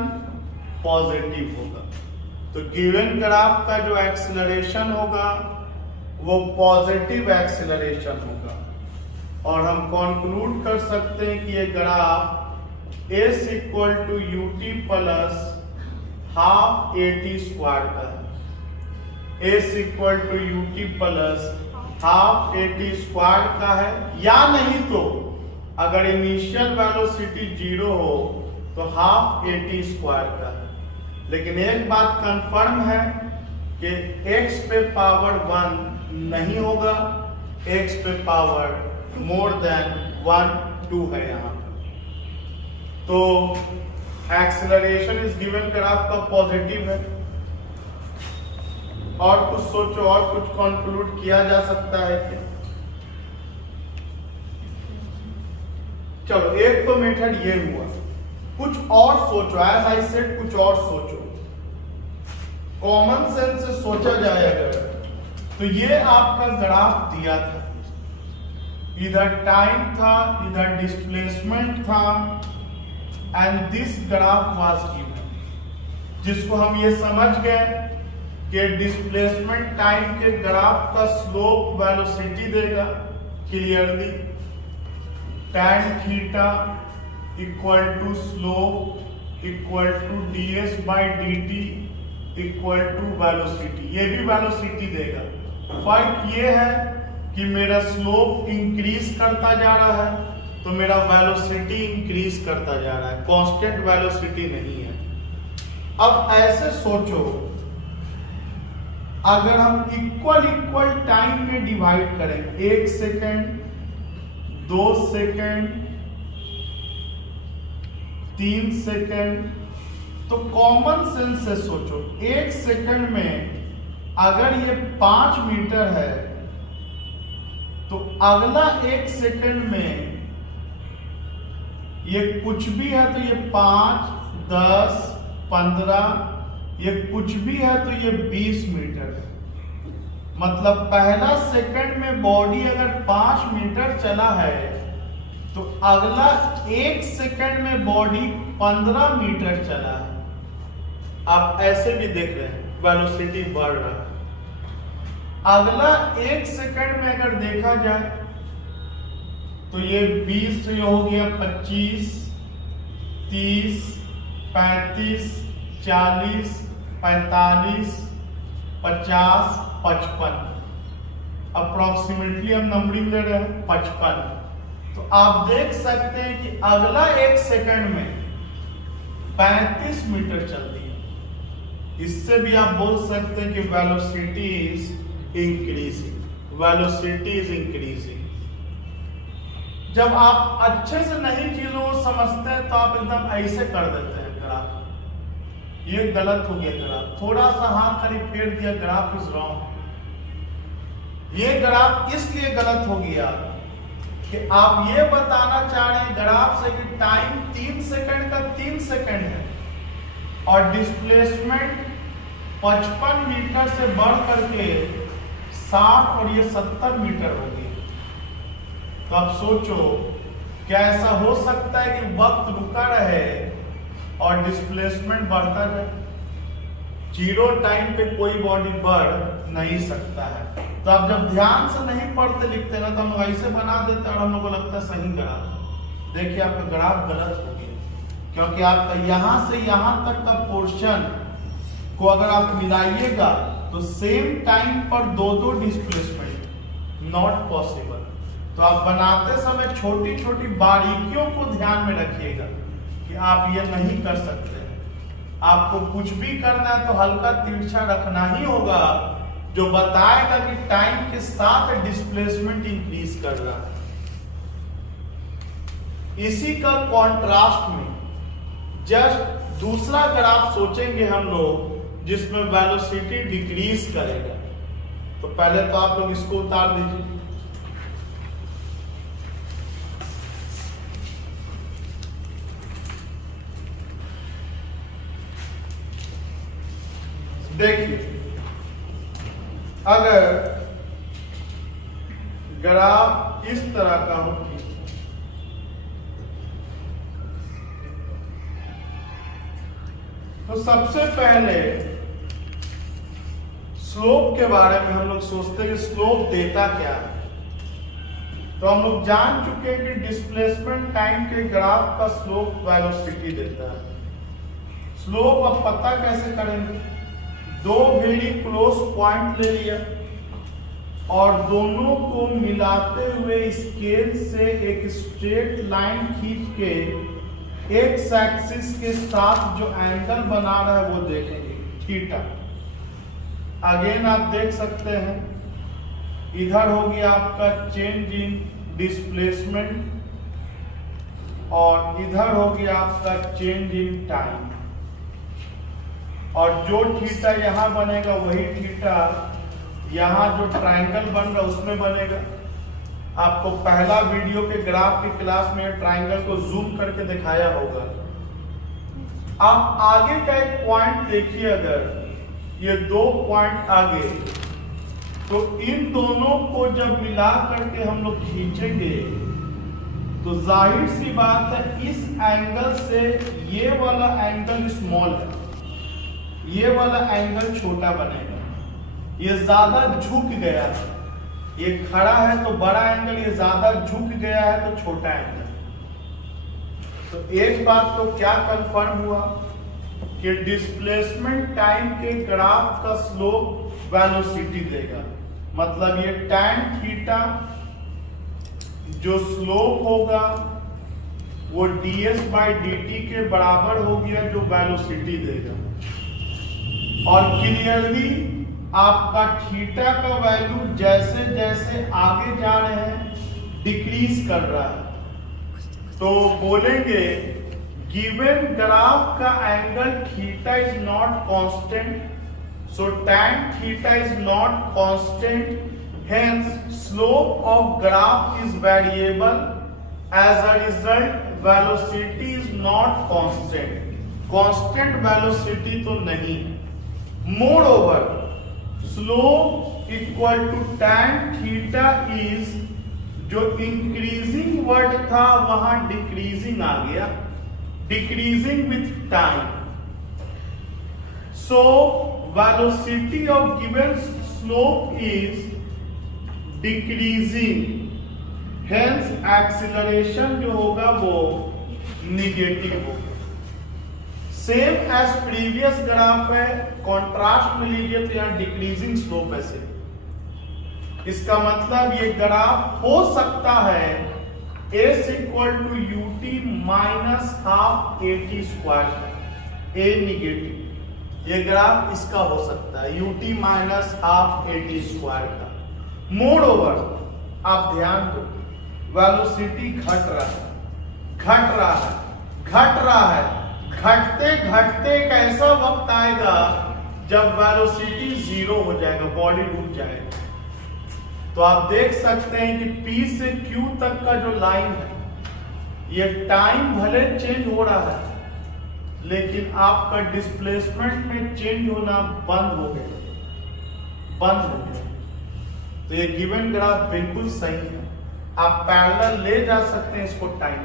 पॉजिटिव होगा। तो गिवन ग्राफ का जो एक्सीलरेशन होगा वो पॉजिटिव एक्सीलरेशन होगा। और हम कंक्लूड कर सकते हैं कि ये graph s equal to ut plus half at square का है। s equal to ut plus half at square का है, या नहीं तो अगर इनिशियल वेलोसिटी 0 हो तो हाफ at स्क्वायर का है। लेकिन एक बात कंफर्म है कि x पे पावर 1 नहीं होगा, x पे पावर मोर देन 1 2 है यहाँ पर। तो एक्सेलरेशन इस गिवन ग्राफ का पॉजिटिव है। और कुछ सोचो, और कुछ कंक्लूड किया जा सकता है क्या? चलो, एक तो मेथड ये हुआ, कुछ और सोचो, एज आई सेड कुछ और सोचो, कॉमन सेंस से सोचा जाए अगर, तो ये आपका ग्राफ दिया था, इधर टाइम था, इधर डिस्प्लेसमेंट था, and this graph was given, जिसको हम ये समझ गए कि डिस्प्लेसमेंट टाइम के ग्राफ का स्लोप वेलोसिटी देगा clearly tan theta equal to slope equal to ds by dt equal to velocity. ये भी वेलोसिटी देगा। फर्क ये है कि मेरा स्लोप इंक्रीज करता जा रहा है तो मेरा वेलोसिटी इंक्रीज करता जा रहा है, कांस्टेंट वेलोसिटी नहीं है। अब ऐसे सोचो, अगर हम इक्वल टाइम में डिवाइड करें, 1 सेकेंड, 2 सेकेंड, 3 सेकेंड, तो कॉमन सेंस से सोचो, 1 सेकेंड में अगर ये 5 मीटर है तो अगला 1 सेकेंड में ये कुछ भी है तो ये 5, 10, 15, ये कुछ भी है तो ये 20 मीटर है। मतलब पहला सेकंड में बॉडी अगर 5 मीटर चला है तो अगला 1 सेकंड में बॉडी 15 मीटर चला है। आप ऐसे भी देख रहे हैं वेलोसिटी बढ़ रहा है। अगला 1 सेकंड में अगर देखा जाए तो ये 20 ये हो गया 25, 30, 35, 40, 45, 50, 55, अप्रोक्सीमेटली हम नंबरिंग ले रहे हैं 55। तो आप देख सकते हैं कि अगला 1 सेकंड में 35 मीटर चलती है। इससे भी आप बोल सकते हैं कि velocity is increasing, velocity is increasing. जब आप अच्छे से नई चीजों को समझते हैं तो आप एकदम ऐसे कर देते हैं ग्राफ, ये गलत हो गया ग्राफ, थोड़ा सा हाथ करीब फेर दिया, ग्राफ इज रॉन्ग। ये ग्राफ इसलिए गलत हो गया कि आप ये बताना चाह रहे हैं ग्राफ से कि टाइम 3 सेकंड का 3 सेकंड है और डिस्प्लेसमेंट 55 मीटर से बढ़ करके 60 और ये 70 मीटर हो गई। तो आप सोचो, क्या ऐसा हो सकता है कि वक्त रुका रहे और डिस्प्लेसमेंट बढ़ता रहे? जीरो टाइम पे कोई बॉडी बढ़ नहीं सकता है। तो आप जब ध्यान से नहीं पढ़ते लिखते ना तो हम लोग ऐसे बना देते और हम लोग को लगता है सही ग्राफ। देखिए आपका ग्राफ गलत हो गया, क्योंकि आपका यहां से यहां तक का पोर्शन को अगर आप मिलाइएगा तो सेम टाइम पर दो दो डिस्प्लेसमेंट नॉट पॉसिबल। तो आप बनाते समय छोटी छोटी बारीकियों को ध्यान में रखिएगा कि आप ये नहीं कर सकते। आपको कुछ भी करना है तो हल्का तिरछा रखना ही होगा, जो बताएगा कि टाइम के साथ डिस्प्लेसमेंट इंक्रीज कर रहा है। इसी का कॉन्ट्रास्ट में जस्ट दूसरा ग्राफ सोचेंगे हम लोग जिसमें वेलोसिटी डिक्रीज करेगा। तो पहले तो आप लोग इसको उतार दीजिए। देखिए, अगर ग्राफ इस तरह का हो तो सबसे पहले स्लोप के बारे में हम लोग सोचते हैं कि स्लोप देता क्या है। तो हम लोग जान चुके हैं कि डिस्प्लेसमेंट टाइम के ग्राफ का स्लोप वेलोसिटी देता है। स्लोप अब पता कैसे करेंगे? दो वेरी क्लोज पॉइंट ले लिया और दोनों को मिलाते हुए स्केल से एक स्ट्रेट लाइन खींच के एक्स एक्सिस के साथ जो एंगल बना रहा है वो देखेंगे, थीटा। अगेन आप देख सकते हैं इधर होगी आपका चेंज इन डिस्प्लेसमेंट और इधर होगी आपका चेंज इन टाइम, और जो थीटा यहां बनेगा वही थीटा यहां जो ट्रायंगल बन रहा है उसमें बनेगा। आपको पहला वीडियो के ग्राफ की क्लास में ट्रायंगल को जूम करके दिखाया होगा। आप आगे का एक पॉइंट देखिए, अगर ये दो पॉइंट आगे, तो इन दोनों को जब मिला करके हम लोग खींचेंगे तो जाहिर सी बात है इस एंगल से ये वाला एंगल स्मॉल है, ये वाला एंगल छोटा बनेगा। ये ज्यादा झुक गया है, ये खड़ा है तो बड़ा एंगल, ये ज्यादा झुक गया है तो छोटा एंगल। तो एक बात तो क्या कंफर्म हुआ कि डिस्प्लेसमेंट टाइम के ग्राफ का स्लोप वेलोसिटी देगा। मतलब ये tan थीटा जो स्लोप होगा वो ds/dt के बराबर हो गया, जो वेलोसिटी देगा। और क्लियरली आपका थीटा का वैल्यू जैसे जैसे आगे जा रहे हैं डिक्रीज कर रहा है। तो बोलेंगे गिवन ग्राफ का angle theta is not constant, so tan theta is not constant, hence slope of graph is variable, as a result velocity is not constant। Constant velocity तो नहीं है। Moreover, slope equal to tan theta is, जो increasing word था वहां decreasing आ गया, decreasing with time. So velocity of given slope is decreasing, hence acceleration जो होगा वो निगेटिव होगा। सेम एज प्रीवियस ग्राफ है, कॉन्ट्रास्ट में लीजिए तो यहां डिक्रीजिंग स्लोप है। इसका मतलब ये ग्राफ हो सकता है s equal to ut minus half at square, a negative. ये ग्राफ इसका हो सकता है ut minus half at square का। मोर ओवर आप ध्यान दो, वेलोसिटी घट रहा है, घट रहा है, घट रहा है। घटते घटते एक ऐसा वक्त आएगा जब वेलोसिटी जीरो हो जाएगा, बॉडी रुक जाएगा। तो आप देख सकते हैं कि P से Q तक का जो लाइन है, ये टाइम भले चेंज हो रहा है लेकिन आपका डिस्प्लेसमेंट में चेंज होना बंद हो गया, बंद हो गया। तो ये गिवन ग्राफ बिल्कुल सही है। आप पैरेलल ले जा सकते हैं इसको टाइम,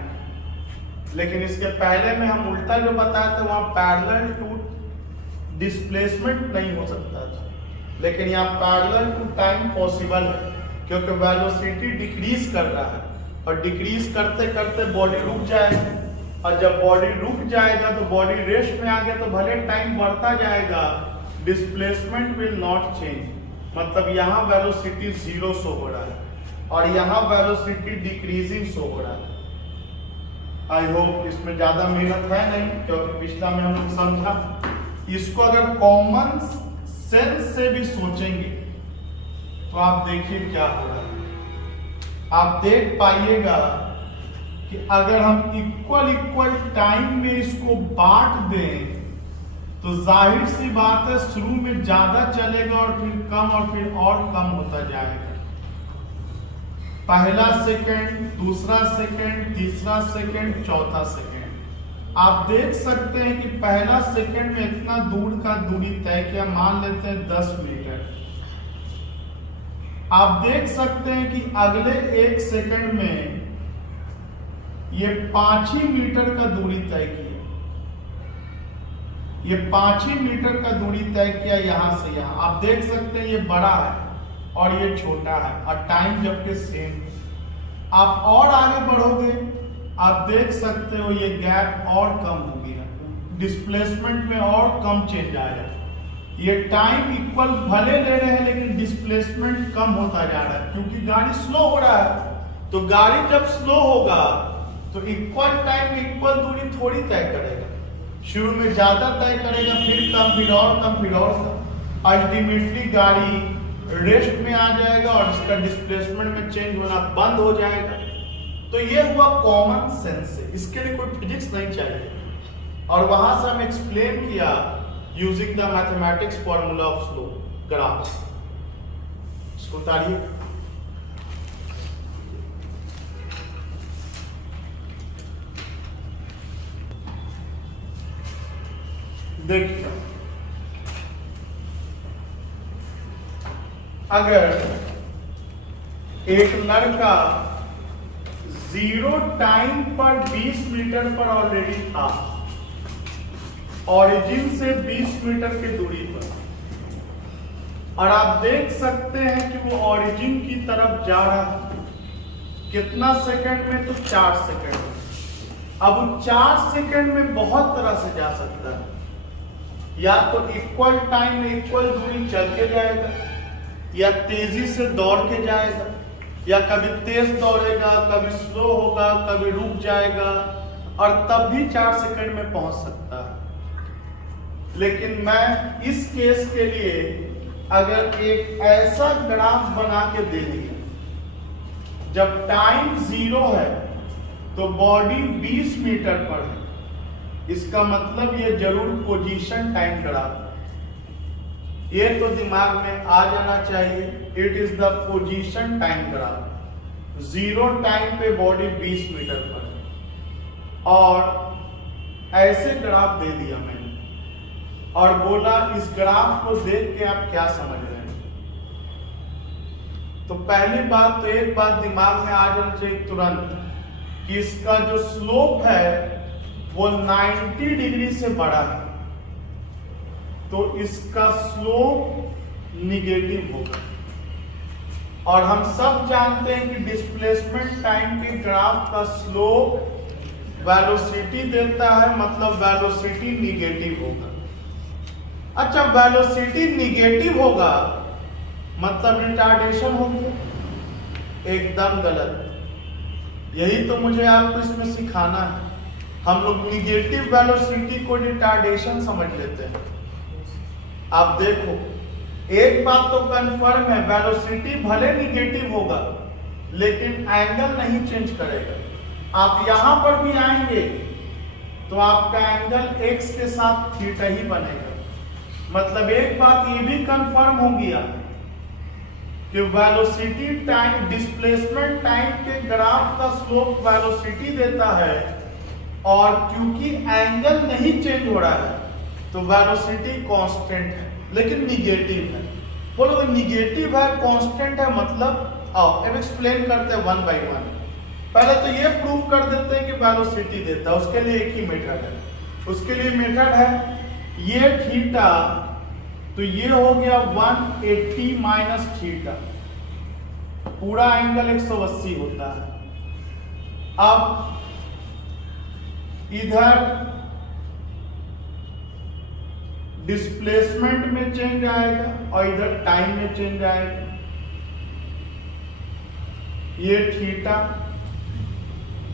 लेकिन इसके पहले में हम उल्टा जो बताए थे वहां पैरेलल टू डिस्प्लेसमेंट नहीं हो सकता था, लेकिन यहाँ पैरेलल टू टाइम पॉसिबल है क्योंकि वेलोसिटी डिक्रीज कर रहा है और डिक्रीज करते करते बॉडी रुक जाएगा, और जब बॉडी रुक जाएगा तो बॉडी रेस्ट में आ गया तो भले टाइम बढ़ता जाएगा डिस्प्लेसमेंट विल नॉट चेंज, मतलब यहाँ वेलोसिटी 0 शो हो रहा है और यहाँ वेलोसिटी डिक्रीजिंग शो हो रहा है। आई होप इसमें ज्यादा मेहनत है नहीं, क्योंकि पिछला में हम लोग समझा। इसको अगर कॉमन सेंस से भी सोचेंगे तो आप देखिए क्या हो रहा है। आप देख पाइएगा कि अगर हम इक्वल टाइम में इसको बांट दें तो जाहिर सी बात है शुरू में ज्यादा चलेगा और फिर कम और फिर और कम होता जाएगा। पहला सेकंड, दूसरा सेकंड, तीसरा सेकंड, चौथा सेकंड। आप देख सकते हैं कि पहला सेकंड में इतना दूर का दूरी तय किया, मान लेते हैं 10 मीटर। आप देख सकते हैं कि अगले 1 सेकंड में ये 5 ही मीटर का दूरी तय किया। ये 5 ही मीटर का दूरी तय किया यहां से यहां। आप देख सकते हैं ये बड़ा है और ये छोटा है और टाइम जबकि सेम। आप और आगे बढ़ोगे, आप देख सकते हो ये गैप और कम हो गया, डिस्प्लेसमेंट में और कम चेंज आया। ये टाइम इक्वल भले ले रहे हैं लेकिन डिस्प्लेसमेंट कम होता जा रहा है, क्योंकि गाड़ी स्लो हो रहा है। तो गाड़ी जब स्लो होगा तो इक्वल टाइम में इक्वल दूरी थोड़ी तय करेगा। शुरू में ज्यादा तय करेगा, फिर कम, फिर और कम, फिर और कम। अल्टीमेटली गाड़ी रेस्ट में आ जाएगा और इसका डिस्प्लेसमेंट में चेंज होना बंद हो जाएगा। तो ये हुआ कॉमन सेंस से, इसके लिए कोई फिजिक्स नहीं चाहिए। और वहां से हम एक्सप्लेन किया using the mathematics formula of slow graph. इसको उतारिए। देखिए, अगर एक लड़का 0 टाइम पर 20 मीटर पर ऑलरेडी था, ओरिजिन से 20 मीटर की दूरी पर, और आप देख सकते हैं कि वो ओरिजिन की तरफ जा रहा है, कितना सेकंड में? तो 4 सेकंड में। अब वो 4 सेकंड में बहुत तरह से जा सकता है। या तो इक्वल टाइम में इक्वल दूरी चल के जाएगा, या तेजी से दौड़ के जाएगा, या कभी तेज दौड़ेगा, कभी स्लो होगा, कभी रुक जाएगा, और तब भी 4 सेकंड में पहुंच सकता है। लेकिन मैं इस केस के लिए अगर एक ऐसा ग्राफ बना के दे दिया, जब टाइम 0 है तो बॉडी 20 मीटर पर है, इसका मतलब ये जरूर पोजीशन टाइम ग्राफ। ये तो दिमाग में आ जाना चाहिए, it is the position time graph. 0 time पे बॉडी 20 मीटर पर है और ऐसे ग्राफ दे दिया मैंने और बोला इस ग्राफ को देख के आप क्या समझ रहे हैं। तो पहली बात तो एक बात दिमाग में आ जाना चाहिए तुरंत कि इसका जो स्लोप है वो 90 डिग्री से बड़ा है, तो इसका स्लोप निगेटिव होगा। और हम सब जानते हैं कि डिस्प्लेसमेंट टाइम के ग्राफ का स्लोप वेलोसिटी देता है, मतलब वेलोसिटी निगेटिव होगा। अच्छा, वेलोसिटी निगेटिव होगा मतलब रिटार्डेशन होगी? एकदम गलत। यही तो मुझे आपको इसमें सिखाना है। हम लोग निगेटिव वेलोसिटी को रिटार्डेशन समझ लेते हैं। आप देखो, एक बात तो कंफर्म है, वेलोसिटी भले निगेटिव होगा लेकिन एंगल नहीं चेंज करेगा। आप यहां पर भी आएंगे तो आपका एंगल एक्स के साथ थीटा ही बनेगा। मतलब एक बात ये भी कंफर्म हो गया कि वेलोसिटी टाइम, डिस्प्लेसमेंट टाइम के ग्राफ का स्लोप वेलोसिटी देता है, और क्योंकि एंगल नहीं चेंज हो रहा है तो वेलोसिटी कांस्टेंट है लेकिन निगेटिव है। बोलो निगेटिव है, कांस्टेंट है, मतलब आओ अब एक्सप्लेन करते हैं 1 बाय 1। पहले तो ये प्रूव कर देते हैं कि वेलोसिटी देता है, उसके लिए एक ही मेथड है। उसके लिए मेथड है ये थीटा, तो ये हो गया 180 माइनस थीटा, पूरा एंगल 180 होता है। अब इधर डिस्प्लेसमेंट में चेंज आएगा और इधर टाइम में चेंज आएगा। ये थीटा,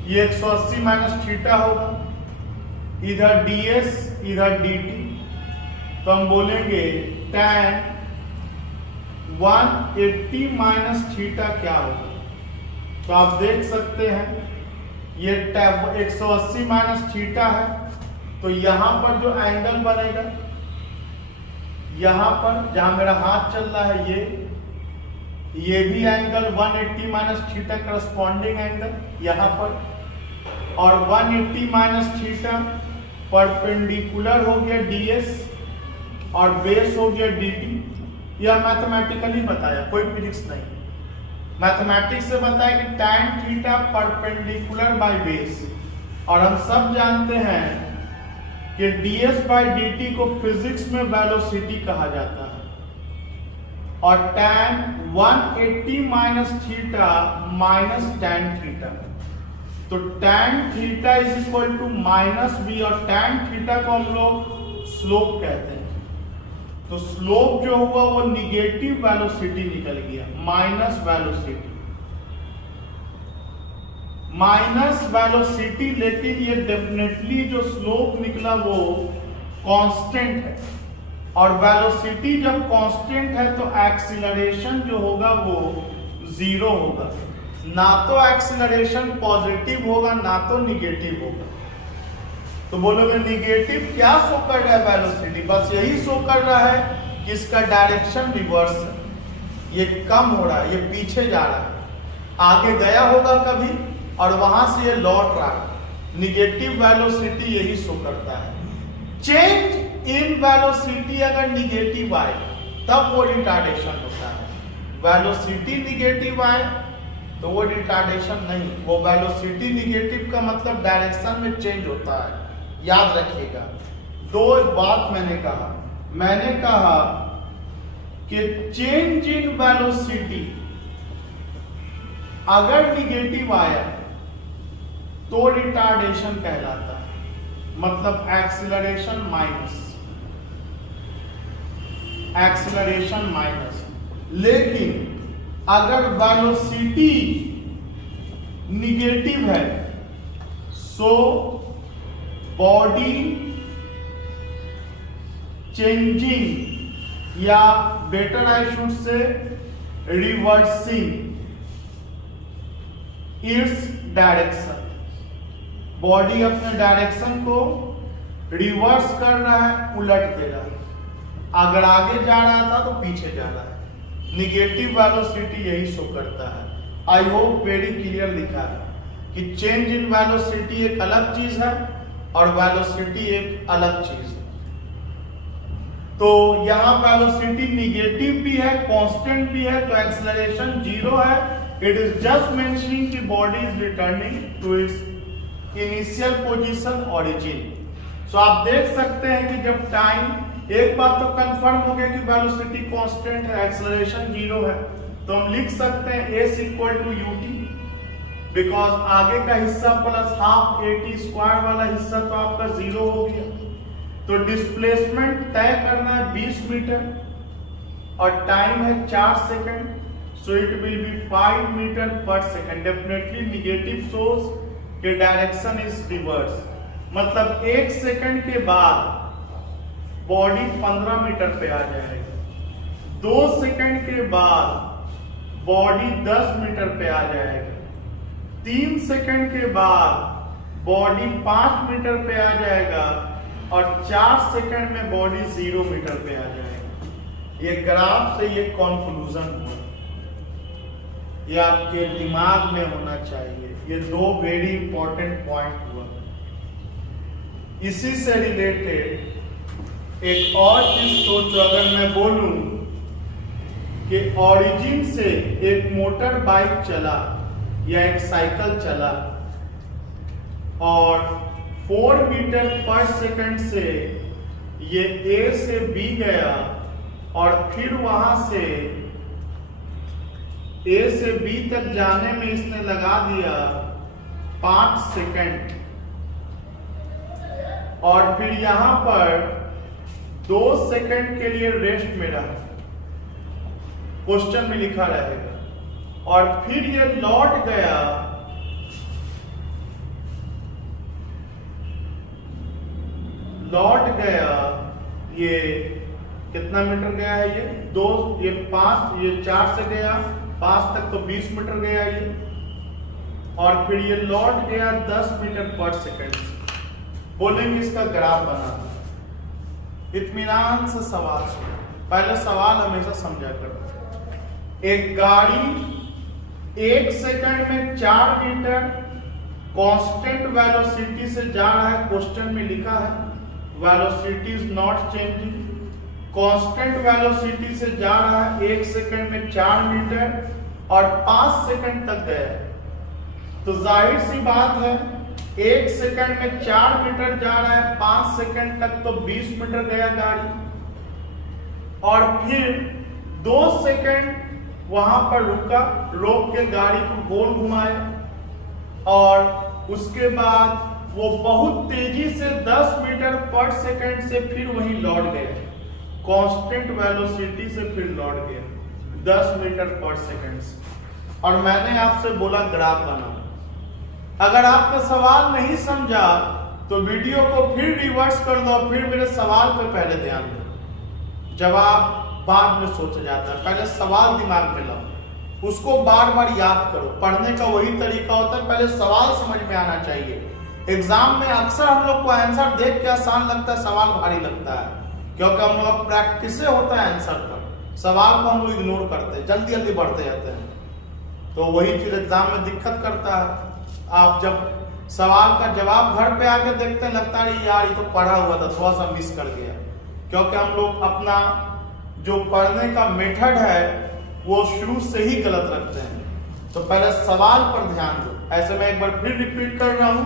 ये 180 माइनस थीटा होगा, इधर ds इधर dt, तो हम बोलेंगे tan 180 माइनस थीटा क्या होगा। तो आप देख सकते हैं ये 180 माइनस थीटा है, तो यहां पर जो एंगल बनेगा, यहां पर जहां मेरा हाथ चल रहा है ये भी angle 180 minus theta corresponding angle यहां पर, और 180 माइनस थीटा परपेंडिकुलर हो गया ds और बेस हो गया dt। यह मैथमेटिकली बताया, कोई फिजिक्स नहीं, मैथमेटिक्स से बताया कि tan theta perpendicular by base. और हम सब जानते हैं कि ds बाय dt को फिजिक्स में वेलोसिटी कहा जाता है, और tan 180 minus theta minus tan theta, तो tan theta is equal to minus B, और tan थीटा को हम लोग स्लोप कहते हैं। तो स्लोप जो हुआ वो निगेटिव वेलोसिटी निकल गया, माइनस वेलोसिटी, माइनस वेलोसिटी। लेकिन ये डेफिनेटली जो स्लोप निकला वो कांस्टेंट है, और वेलोसिटी जब कांस्टेंट है तो एक्सीलरेशन जो होगा वो जीरो होगा, ना तो एक्सीलरेशन पॉजिटिव होगा ना तो निगेटिव होगा। तो बोलोगे निगेटिव क्या शो कर रहा है वेलोसिटी, बस यही शो कर रहा है कि इसका डायरेक्शन रिवर्स है, ये कम हो रहा है, ये पीछे जा रहा है, आगे गया होगा कभी और वहां से ये लौट रहा है। निगेटिव वेलोसिटी यही शो करता है। चेंज इन वेलोसिटी अगर निगेटिव आए तब वो रिटार्डेशन होता है, वेलोसिटी निगेटिव आए तो वो रिटार्डेशन नहीं। वो वेलोसिटी निगेटिव का मतलब डायरेक्शन में चेंज होता है, याद रखिएगा। दो बात मैंने कहा कि चेंज इन वेलोसिटी अगर निगेटिव आया तो रिटार्डेशन कहलाता है, मतलब एक्सीलरेशन माइनस। लेकिन अगर वेलोसिटी निगेटिव है सो बॉडी चेंजिंग, या better I should say reversing its direction. Body अपने डायरेक्शन को रिवर्स कर रहा है, उलट दे रहा है, अगर आगे जा रहा था तो पीछे जा रहा है। निगेटिव वेलोसिटी यही शो करता है। आई होप वेरी क्लियर लिखा है कि चेंज इन वेलोसिटी एक अलग चीज है और वेलोसिटी एक अलग चीज है। तो यहां वेलोसिटी निगेटिव भी है, कांस्टेंट भी है, तो एक्सेलरेशन जीरो है। इट इज जस्ट मेंशनिंग कि body is returning to its initial position origin. So आप देख सकते हैं कि जब टाइम, एक बात तो कंफर्म हो गया कि वेलोसिटी कांस्टेंट है, एक्सेलरेशन जीरो है, तो हम लिख सकते हैं s equal to ut, because आगे का हिस्सा प्लस हाफ at स्क्वायर वाला हिस्सा तो आपका जीरो हो गया। तो डिस्प्लेसमेंट तय करना है 20 मीटर और टाइम है 4 second, so it will be 5 metre पर सेकंड। डेफिनेटली निगेटिव सोर्स के डायरेक्शन इज रिवर्स, मतलब 1 सेकंड के बाद बॉडी 15 मीटर पे आ जाएगी, 2 सेकंड के बाद बॉडी 10 मीटर पे आ जाएगी, 3 सेकंड के बाद बॉडी 5 मीटर पे आ जाएगा, और 4 सेकंड में बॉडी 0 मीटर पे आ जाएगी। ये ग्राफ से ये कंक्लूजन हुआ, ये आपके दिमाग में होना चाहिए। ये दो वेरी इंपॉर्टेंट पॉइंट हुआ। इसी से रिलेटेड एक और चीज सोचो, अगर मैं बोलूं कि ओरिजिन से एक मोटर बाइक चला या एक साइकिल चला और 4 मीटर पर सेकंड से ये A से B गया और फिर वहां से A से B तक जाने में इसने लगा दिया 5 सेकंड, और फिर यहां पर 2 सेकंड के लिए रेस्ट में रहा, क्वेश्चन में लिखा रहेगा, और फिर ये लौट गया ये कितना मीटर गया है, ये 2, ये 5, ये 4 से गया 5 तक तो 20 मीटर गया ये, और फिर ये लौट गया 10 मीटर पर सेकंड। बोलेंगे इसका ग्राफ बना दो। इत्मीनान से सवाल सुनो, पहले सवाल हमेशा समझा करो। एक गाड़ी 1 सेकंड में 4 मीटर कांस्टेंट वेलोसिटी से जा रहा है, क्वेश्चन में लिखा है velocity is not changing, constant velocity से जा रहा है 1 सेकंड में 4 मीटर और 5 सेकंड तक गया। तो जाहिर सी बात है 1 सेकंड में 4 मीटर जा रहा है, 5 सेकंड तक तो 20 मीटर गया गाड़ी, और फिर 2 सेकंड वहां पर रुका, रोक के गाड़ी को गोल घुमाया, और उसके बाद वो बहुत तेजी से 10 मीटर पर सेकंड से फिर वहीं लौट गए, कांस्टेंट वेलोसिटी से फिर लौट गए 10 मीटर पर सेकंड से। और मैंने आपसे बोला ग्राफ बनाओ। अगर आपने सवाल नहीं समझा तो वीडियो को फिर रिवर्स कर दो, फिर मेरे सवाल पे पहले ध्यान दो। जवाब बाद में सोचा जाता है, पहले सवाल दिमाग में लाओ, उसको बार बार याद करो। पढ़ने का वही तरीका होता है, पहले सवाल समझ में आना चाहिए। एग्जाम में अक्सर हम लोग को आंसर देख के आसान लगता है, सवाल भारी लगता है, क्योंकि हम लोग प्रैक्टिस होता है आंसर का, सवाल को हम लोग इग्नोर करते हैं, जल्दी जल्दी बढ़ते जाते हैं, तो वही चीज एग्जाम में दिक्कत करता है। आप जब सवाल का जवाब घर पे आके देखते हैं, लगता है यार ये तो पढ़ा हुआ था, थोड़ा सा मिस कर गया, क्योंकि हम लोग अपना जो पढ़ने का मेथड है वो शुरू से ही गलत रखते हैं। तो पहले सवाल पर ध्यान दो। ऐसे मैं एक बार फिर रिपीट कर रहा हूं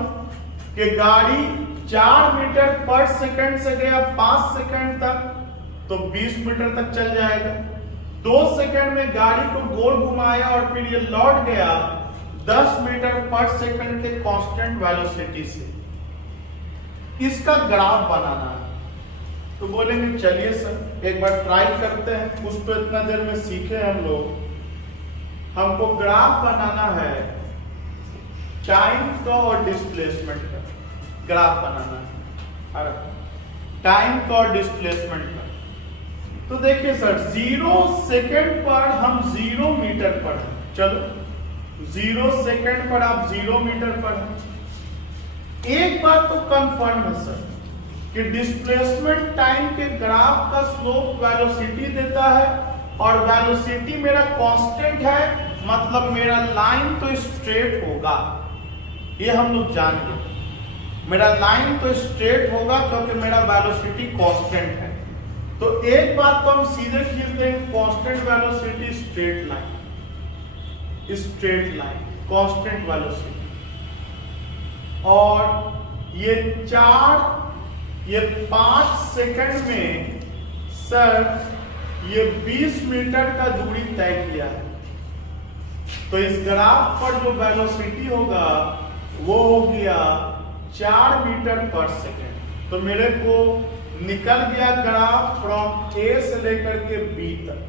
कि गाड़ी 4 मीटर पर सेकंड से गया 5 सेकंड तक, तो 20 मीटर तक चल जाएगा। 2 सेकंड में गाड़ी को गोल घुमाया और फिर ये लौट गया 10 मीटर पर सेकंड के कांस्टेंट वेलोसिटी से। इसका ग्राफ बनाना है। तो बोलेंगे चलिए सर एक बार ट्राई करते हैं, उस पर इतना देर में सीखे हम लोग। हमको ग्राफ बनाना है टाइम का और डिस्प्लेसमेंट का ग्राफ बनाना है, टाइम का और डिस्प्लेसमेंट का। तो देखिए सर 0 सेकंड पर हम 0 मीटर पर हैं, चलो 0 सेकंड पर आप 0 मीटर पर हैं। एक बात तो कंफर्म है सर कि डिस्प्लेसमेंट टाइम के ग्राफ का स्लोप वेलोसिटी देता है, और वेलोसिटी मेरा कांस्टेंट है, मतलब मेरा लाइन तो स्ट्रेट होगा, ये हम लोग जान गए। मेरा लाइन तो स्ट्रेट होगा क्योंकि मेरा वेलोसिटी कांस्टेंट है। तो एक बात तो हम सीधे खींच देंगे, constant velocity straight line, constant velocity. और ये 5 सेकंड में सर ये 20 मीटर का दूरी तय किया है। तो इस ग्राफ पर जो वेलोसिटी होगा वो हो गया 4 मीटर पर सेकंड। तो मेरे को निकल गया ग्राफ फ्रॉम ए से लेकर के बी तक,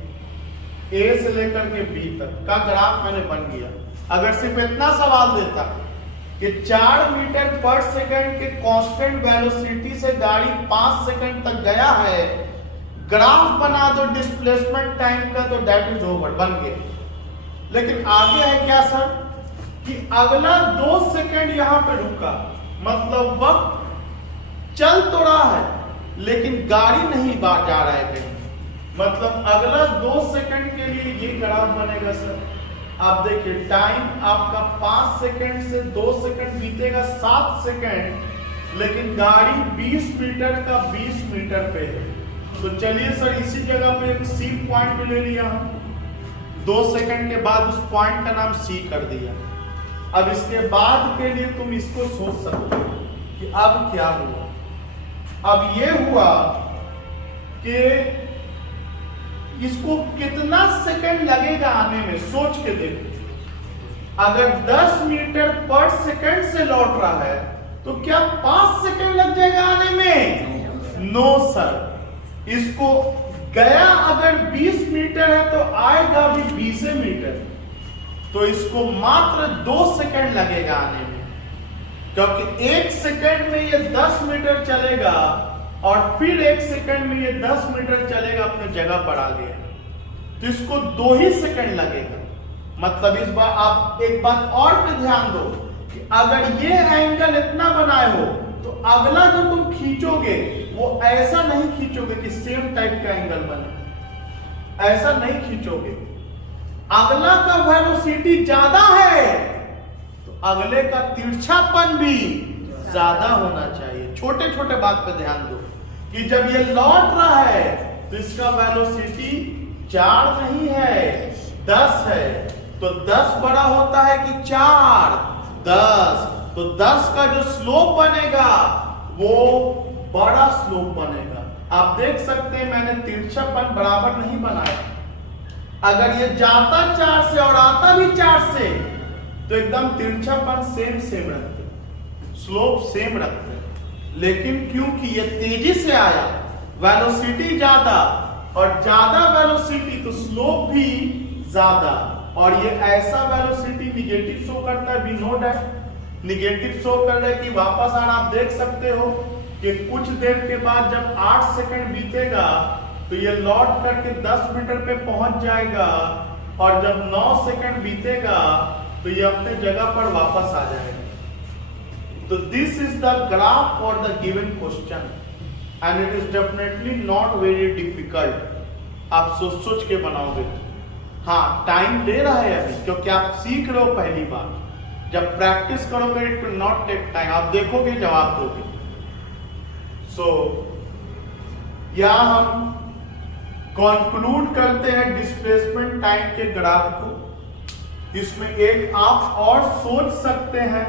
ए से लेकर के बी तक का ग्राफ मैंने बन गया। अगर सिर्फ इतना सवाल देता कि 4 मीटर पर सेकंड के कांस्टेंट वेलोसिटी से गाड़ी 5 सेकंड तक गया है, ग्राफ बना दो डिस्प्लेसमेंट टाइम का, तो दैट इज ओवर, बन गया। लेकिन आगे है क्या सर कि अगला 2 सेकंड यहां पे रुका, मतलब वक्त चल तो रहा है लेकिन गाड़ी नहीं बाहर जा रहा है कहीं, मतलब अगला 2 सेकंड के लिए ये ग्राफ बनेगा सर। आप देखिए टाइम आपका 5 सेकंड से 2 सेकंड बीतेगा 7 सेकंड, लेकिन गाड़ी 20 मीटर का 20 मीटर पे है। तो चलिए सर इसी जगह पे एक सी पॉइंट भी ले लिया हम, 2 सेकंड के बाद उस पॉइंट का नाम सी कर दिया। अब इसके बाद के लिए तुम इसको सोच सकते हो कि अब क्या हुआ। अब ये हुआ कि इसको कितना सेकंड लगेगा आने में, सोच के देखो। अगर 10 मीटर पर सेकंड से लौट रहा है तो क्या 5 सेकंड लग जाएगा आने में? नो सर, इसको गया अगर 20 मीटर है तो आएगा भी 20 मीटर, तो इसको मात्र 2 सेकंड लगेगा आने में, क्योंकि 1 सेकंड में ये 10 मीटर चलेगा और फिर 1 सेकंड में ये 10 मीटर चलेगा अपने जगह पर आ गया, तो इसको 2 ही सेकंड लगेगा। मतलब इस बार आप एक बात और पे ध्यान दो कि अगर ये एंगल इतना बनाए हो तो अगला जो तुम खींचोगे वो ऐसा नहीं खींचोगे कि सेम टाइप का एंगल बने, ऐसा नहीं खींचोगे। अगला का वेलोसिटी ज्यादा है तो अगले का तिरछापन भी ज्यादा होना चाहिए। छोटे छोटे बात पे ध्यान दो कि जब ये लौट रहा है तो इसका वेलोसिटी 4 नहीं है 10 है, तो 10 बड़ा होता है कि 4 10, तो 10 का जो स्लोप बनेगा वो बड़ा स्लोप बनेगा। आप देख सकते हैं मैंने तिरछापन बराबर नहीं बनाया। अगर ये जाता 4 से और आता भी 4 से तो एकदम तिरछापन सेम रखते, स्लोप सेम रखते, लेकिन क्योंकि ये तेजी से आया, वेलोसिटी ज्यादा और ज्यादा वेलोसिटी तो स्लोप भी ज्यादा, और ये ऐसा वेलोसिटी निगेटिव शो करता है, we know that negative show कर रहा है कि वापस आना। आप देख सकते हो कि कुछ देर के बाद जब 8 सेकंड बीतेगा तो ये लौट करके 10 मीटर पे पहुंच जाएगा, और जब 9 सेकंड बीतेगा तो ये अपने जगह पर वापस आ जाएगा। तो this is the graph for the given question and it is definitely not very difficult. आप सोच सोच के बनाओगे। हाँ, टाइम ले रहा है अभी, क्योंकि आप सीख रहे हो पहली बार। जब प्रैक्टिस करोगे it will not take time, आप देखोगे जवाब दोगे। सो यहां हम कंक्लूड करते हैं डिस्प्लेसमेंट टाइम के ग्राफ को। इसमें एक आप और सोच सकते हैं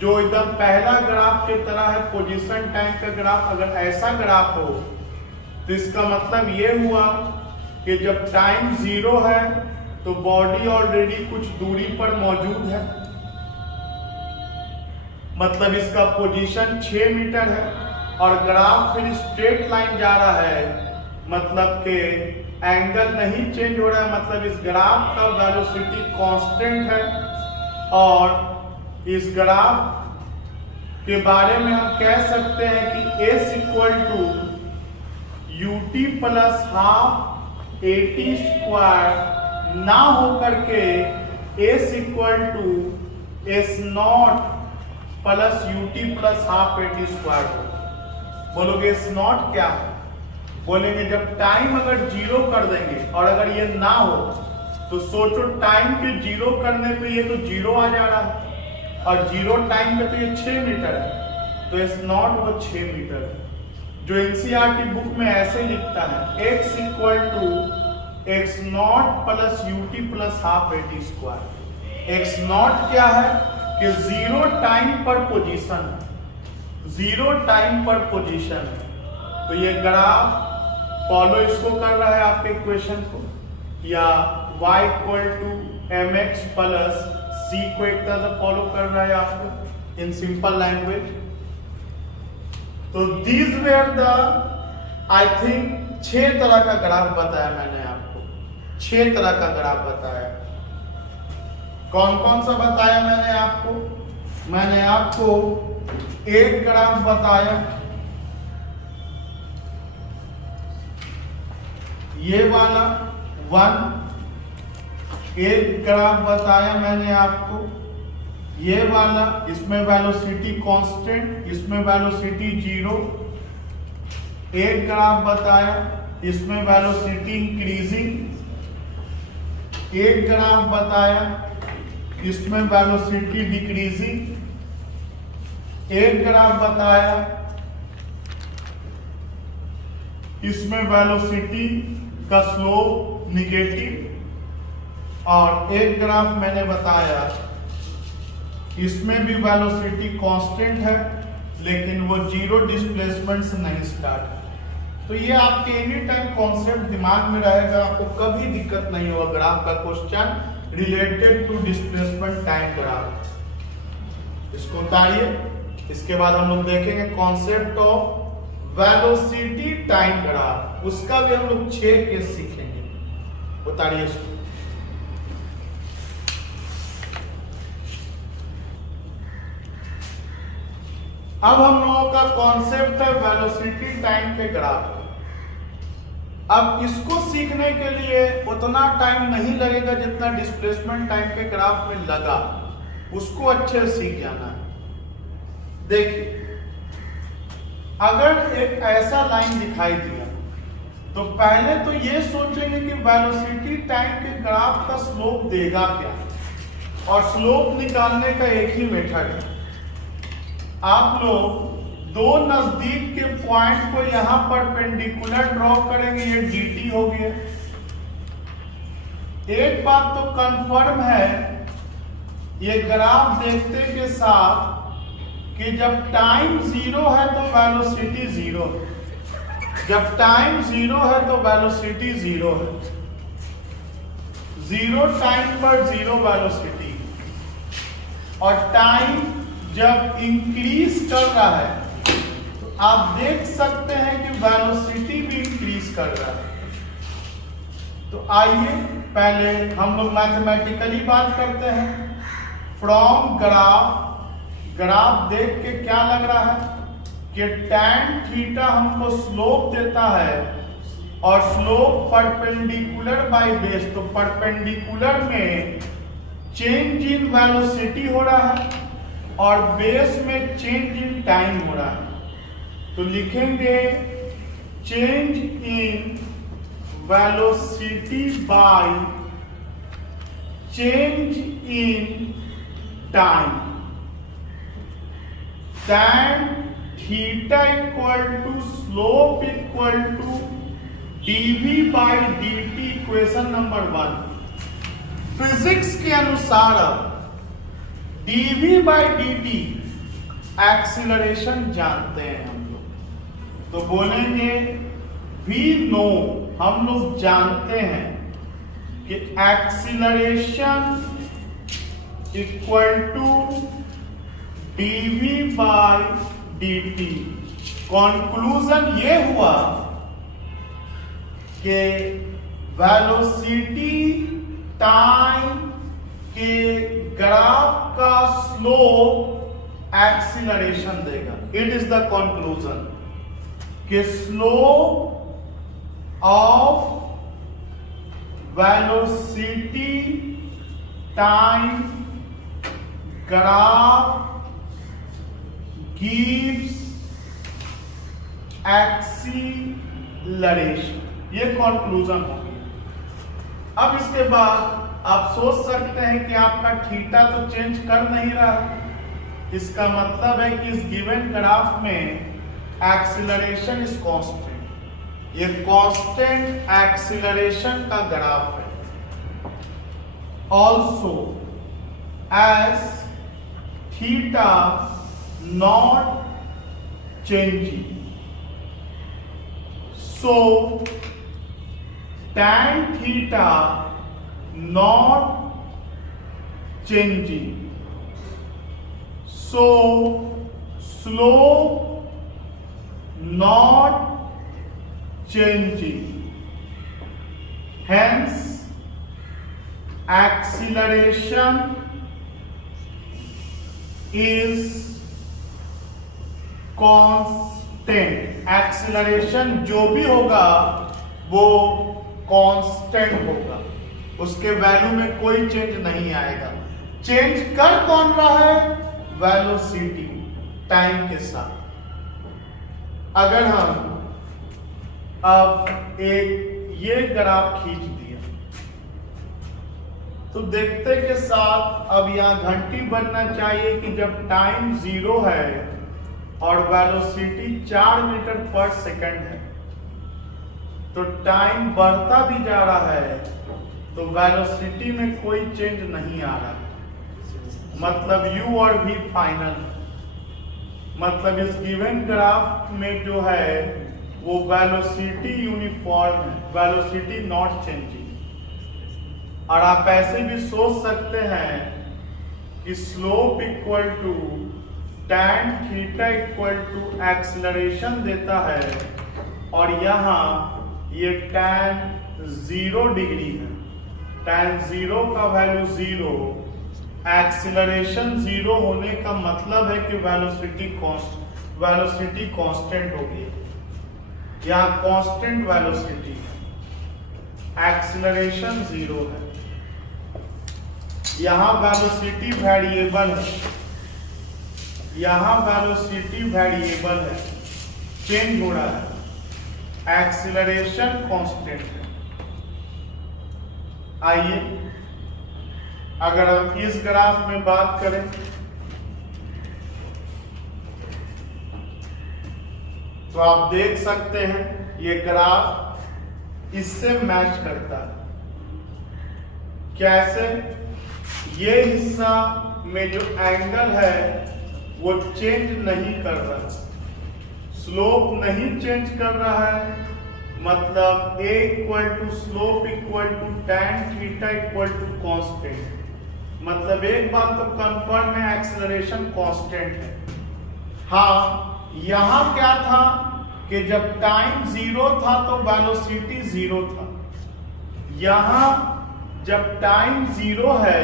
जो एकदम पहला ग्राफ की तरह है, पोजीशन टाइम का ग्राफ। अगर ऐसा ग्राफ हो तो इसका मतलब ये हुआ कि जब टाइम 0 है तो बॉडी ऑलरेडी कुछ दूरी पर मौजूद है, मतलब इसका पोजीशन 6 मीटर है, और ग्राफ फिर स्ट्रेट लाइन जा रहा है, मतलब कि एंगल नहीं चेंज हो रहा है, मतलब इस ग्राफ का वेलोसिटी कांस्टेंट है। और इस ग्राफ के बारे में हम कह सकते हैं कि s equal to ut plus half AT square ना होकर के s equal to S0 plus ut plus half AT square हो। बोलोगे S0 क्या है? बोलेंगे जब टाइम अगर 0 कर देंगे और अगर ये ना हो तो सोचो टाइम के 0 करने पे ये तो 0 आ जा रहा है, और 0 टाइम पे तो ये 6 मीटर है, तो S0 वो 6 मीटर है। जो एनसीईआरटी बुक में ऐसे लिखता है x equal to x0 plus ut plus half AT square. x0 क्या है कि 0 टाइम पर पोजीशन, 0 टाइम पर पोजीशन है। तो ये ग्राफ फॉलो इसको कर रहा है आपके इक्वेशन को, या y equal to mx plus c को एक तरह से फॉलो कर रहा है आपको इन सिंपल लैंग्वेज। तो these were the I think 6 तरह का ग्राफ बताया मैंने आपको, 6 तरह का ग्राफ बताया। कौन कौन सा बताया मैंने आपको? मैंने आपको एक ग्राफ बताया, ये वाला 1। एक ग्राफ बताया मैंने आपको ये वाला, इसमें वेलोसिटी कांस्टेंट, इसमें वेलोसिटी 0। एक ग्राफ बताया इसमें वेलोसिटी इंक्रीजिंग। एक ग्राफ बताया इसमें वेलोसिटी डिक्रीजिंग। एक ग्राफ बताया इसमें वेलोसिटी का स्लोप निगेटिव, और एक ग्राफ मैंने बताया इसमें भी वेलोसिटी कांस्टेंट है लेकिन वो 0 डिस्प्लेसमेंट से नहीं स्टार्ट है। तो ये आपके एनी टाइम कॉन्सेप्ट दिमाग में रहेगा, आपको कभी दिक्कत नहीं होगा। ग्राफ का question related to displacement time graph, इसको उतारिए। इसके बाद हम लोग देखेंगे concept of velocity time graph, उसका भी हम लोग 6 केस सीखेंगे। उतारिए इसको। अब हम लोगों का कॉन्सेप्ट है वेलोसिटी टाइम के ग्राफ। अब इसको सीखने के लिए उतना टाइम नहीं लगेगा जितना डिस्प्लेसमेंट टाइम के ग्राफ में लगा, उसको अच्छे से सीख जाना है। देखिए, अगर एक ऐसा लाइन दिखाई दिया तो पहले तो ये सोचेंगे कि वेलोसिटी टाइम के ग्राफ का स्लोप देगा क्या, और स्लोप निकालने का एक ही मेथड है। आप लोग दो नजदीक के पॉइंट को यहां परपेंडिकुलर ड्रॉ करेंगे, ये dt हो गया। एक बात तो कंफर्म है ये ग्राफ देखते के साथ कि जब टाइम 0 है तो वेलोसिटी 0 है, जब टाइम 0 है तो वेलोसिटी 0 है। 0 टाइम पर 0 वेलोसिटी, और टाइम जब इंक्रीज कर रहा है तो आप देख सकते हैं कि वेलोसिटी भी इंक्रीज कर रहा है। तो आइए पहले हम लोग मैथमेटिकली बात करते हैं। फ्रॉम ग्राफ देख के क्या लग रहा है कि tan थीटा हमको स्लोप देता है, और स्लोप परपेंडिकुलर बाय बेस, तो परपेंडिकुलर में चेंज इन वेलोसिटी हो रहा है और बेस में चेंज इन टाइम हो रहा है। तो लिखेंगे change in velocity by change in time. tan theta equal to slope equal to dv by dt, equation number 1। Physics के अनुसार अब dv बाय dt एक्सीलरेशन जानते हैं हम लोग, तो बोलेंगे वी नो, हम लोग जानते हैं कि acceleration equal to dv by dt। Conclusion ये हुआ कि वेलोसिटी टाइम के ग्राफ का स्लोप एक्सीलरेशन देगा। इट इज द कंक्लूजन कि slope of velocity time graph gives acceleration. ये कंक्लूजन हो गया। अब इसके बाद आप सोच सकते हैं कि आपका थीटा तो चेंज कर नहीं रहा, इसका मतलब है कि इस गिवन ग्राफ में एक्सीलरेशन इज कांस्टेंट। ये कांस्टेंट एक्सीलरेशन का ग्राफ है। Also as theta not changing, so tan theta not changing, so slope not changing, hence acceleration is constant. Acceleration जो भी होगा वो कांस्टेंट होगा, उसके वैल्यू में कोई चेंज नहीं आएगा। चेंज कर कौन रहा है? वेलोसिटी टाइम के साथ। अगर हम अब एक ये ग्राफ खींच दिया तो देखते के साथ अब यहां घंटी बनना चाहिए कि जब टाइम 0 है और वेलोसिटी 4 मीटर पर सेकंड है तो टाइम बढ़ता भी जा रहा है, तो वेलोसिटी में कोई चेंज नहीं आ रहा, मतलब u और v फाइनल। मतलब इस गिवन ग्राफ में जो है वो वेलोसिटी यूनिफॉर्म है, वेलोसिटी नॉट चेंजिंग। और आप ऐसे भी सोच सकते हैं कि slope equal to tan theta equal to acceleration देता है और यहाँ ये tan 0 डिग्री है, tan 0 का वैल्यू 0, एक्सीलरेशन 0 होने का मतलब है कि वेलोसिटी कांस्टेंट होगी, यहाँ कांस्टेंट वेलोसिटी है, एक्सीलरेशन 0 है, यहाँ वेलोसिटी वेरिएबल है, यहाँ वेलोसिटी वेरिएबल है, चेंज हो रहा है, एक्सीलरेशन कांस्टेंट है। आइए अगर हम इस ग्राफ में बात करें तो आप देख सकते हैं ये ग्राफ इससे मैच करता है। कैसे? ये हिस्सा में जो एंगल है वो चेंज नहीं कर रहा, स्लोप नहीं चेंज कर रहा है, मतलब a equal to slope equal to tan theta equal to constant. मतलब एक बात तो कंफर्म है, एक्सेलरेशन कांस्टेंट है। हाँ, यहां क्या था कि जब टाइम 0 था तो वेलोसिटी 0 था, यहां जब टाइम 0 है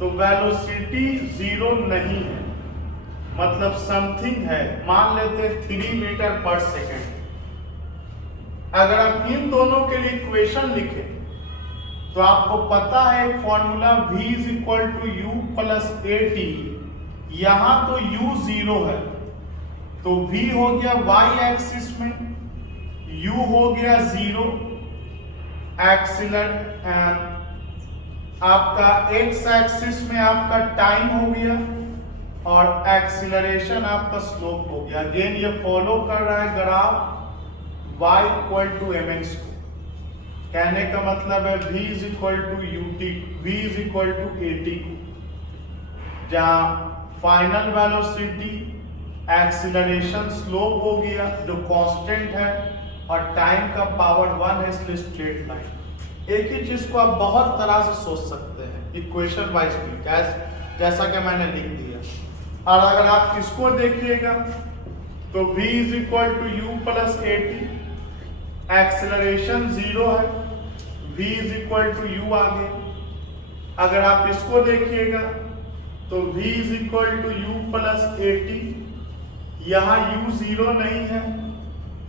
तो वेलोसिटी 0 नहीं है, मतलब समथिंग है, मान लेते 3 मीटर पर सेकेंड। अगर आप इन दोनों के लिए इक्वेशन लिखें तो आपको पता है एक formula v is equal to you plus A t, यहां तो u 0 है तो v हो गया y एक्सिस में, u हो गया 0, आपका x एक्सिस में आपका टाइम हो गया और एक्सीलरेशन आपका स्लोप हो गया। अगेन ये फॉलो कर रहा है graph y equal to mx को। कहने का मतलब है v is equal to ut, v is equal to at को, जहां फाइनल वेलोसिटी एक्सीलरेशन स्लोप हो गया जो कांस्टेंट है और टाइम का पावर 1 है, इसलिए स्ट्रेट लाइन। एक ही चीज को आप बहुत तरह से सोच सकते हैं इक्वेशन वाइज भी, जैसा कि मैंने लिख दिया। और अगर आप इसको देखिएगा तो v is equal to you plus A T, acceleration 0 है, v is equal to U आ गया। अगर आप इसको देखिएगा तो v is equal to you plus A T, यहाँ u 0 नहीं है,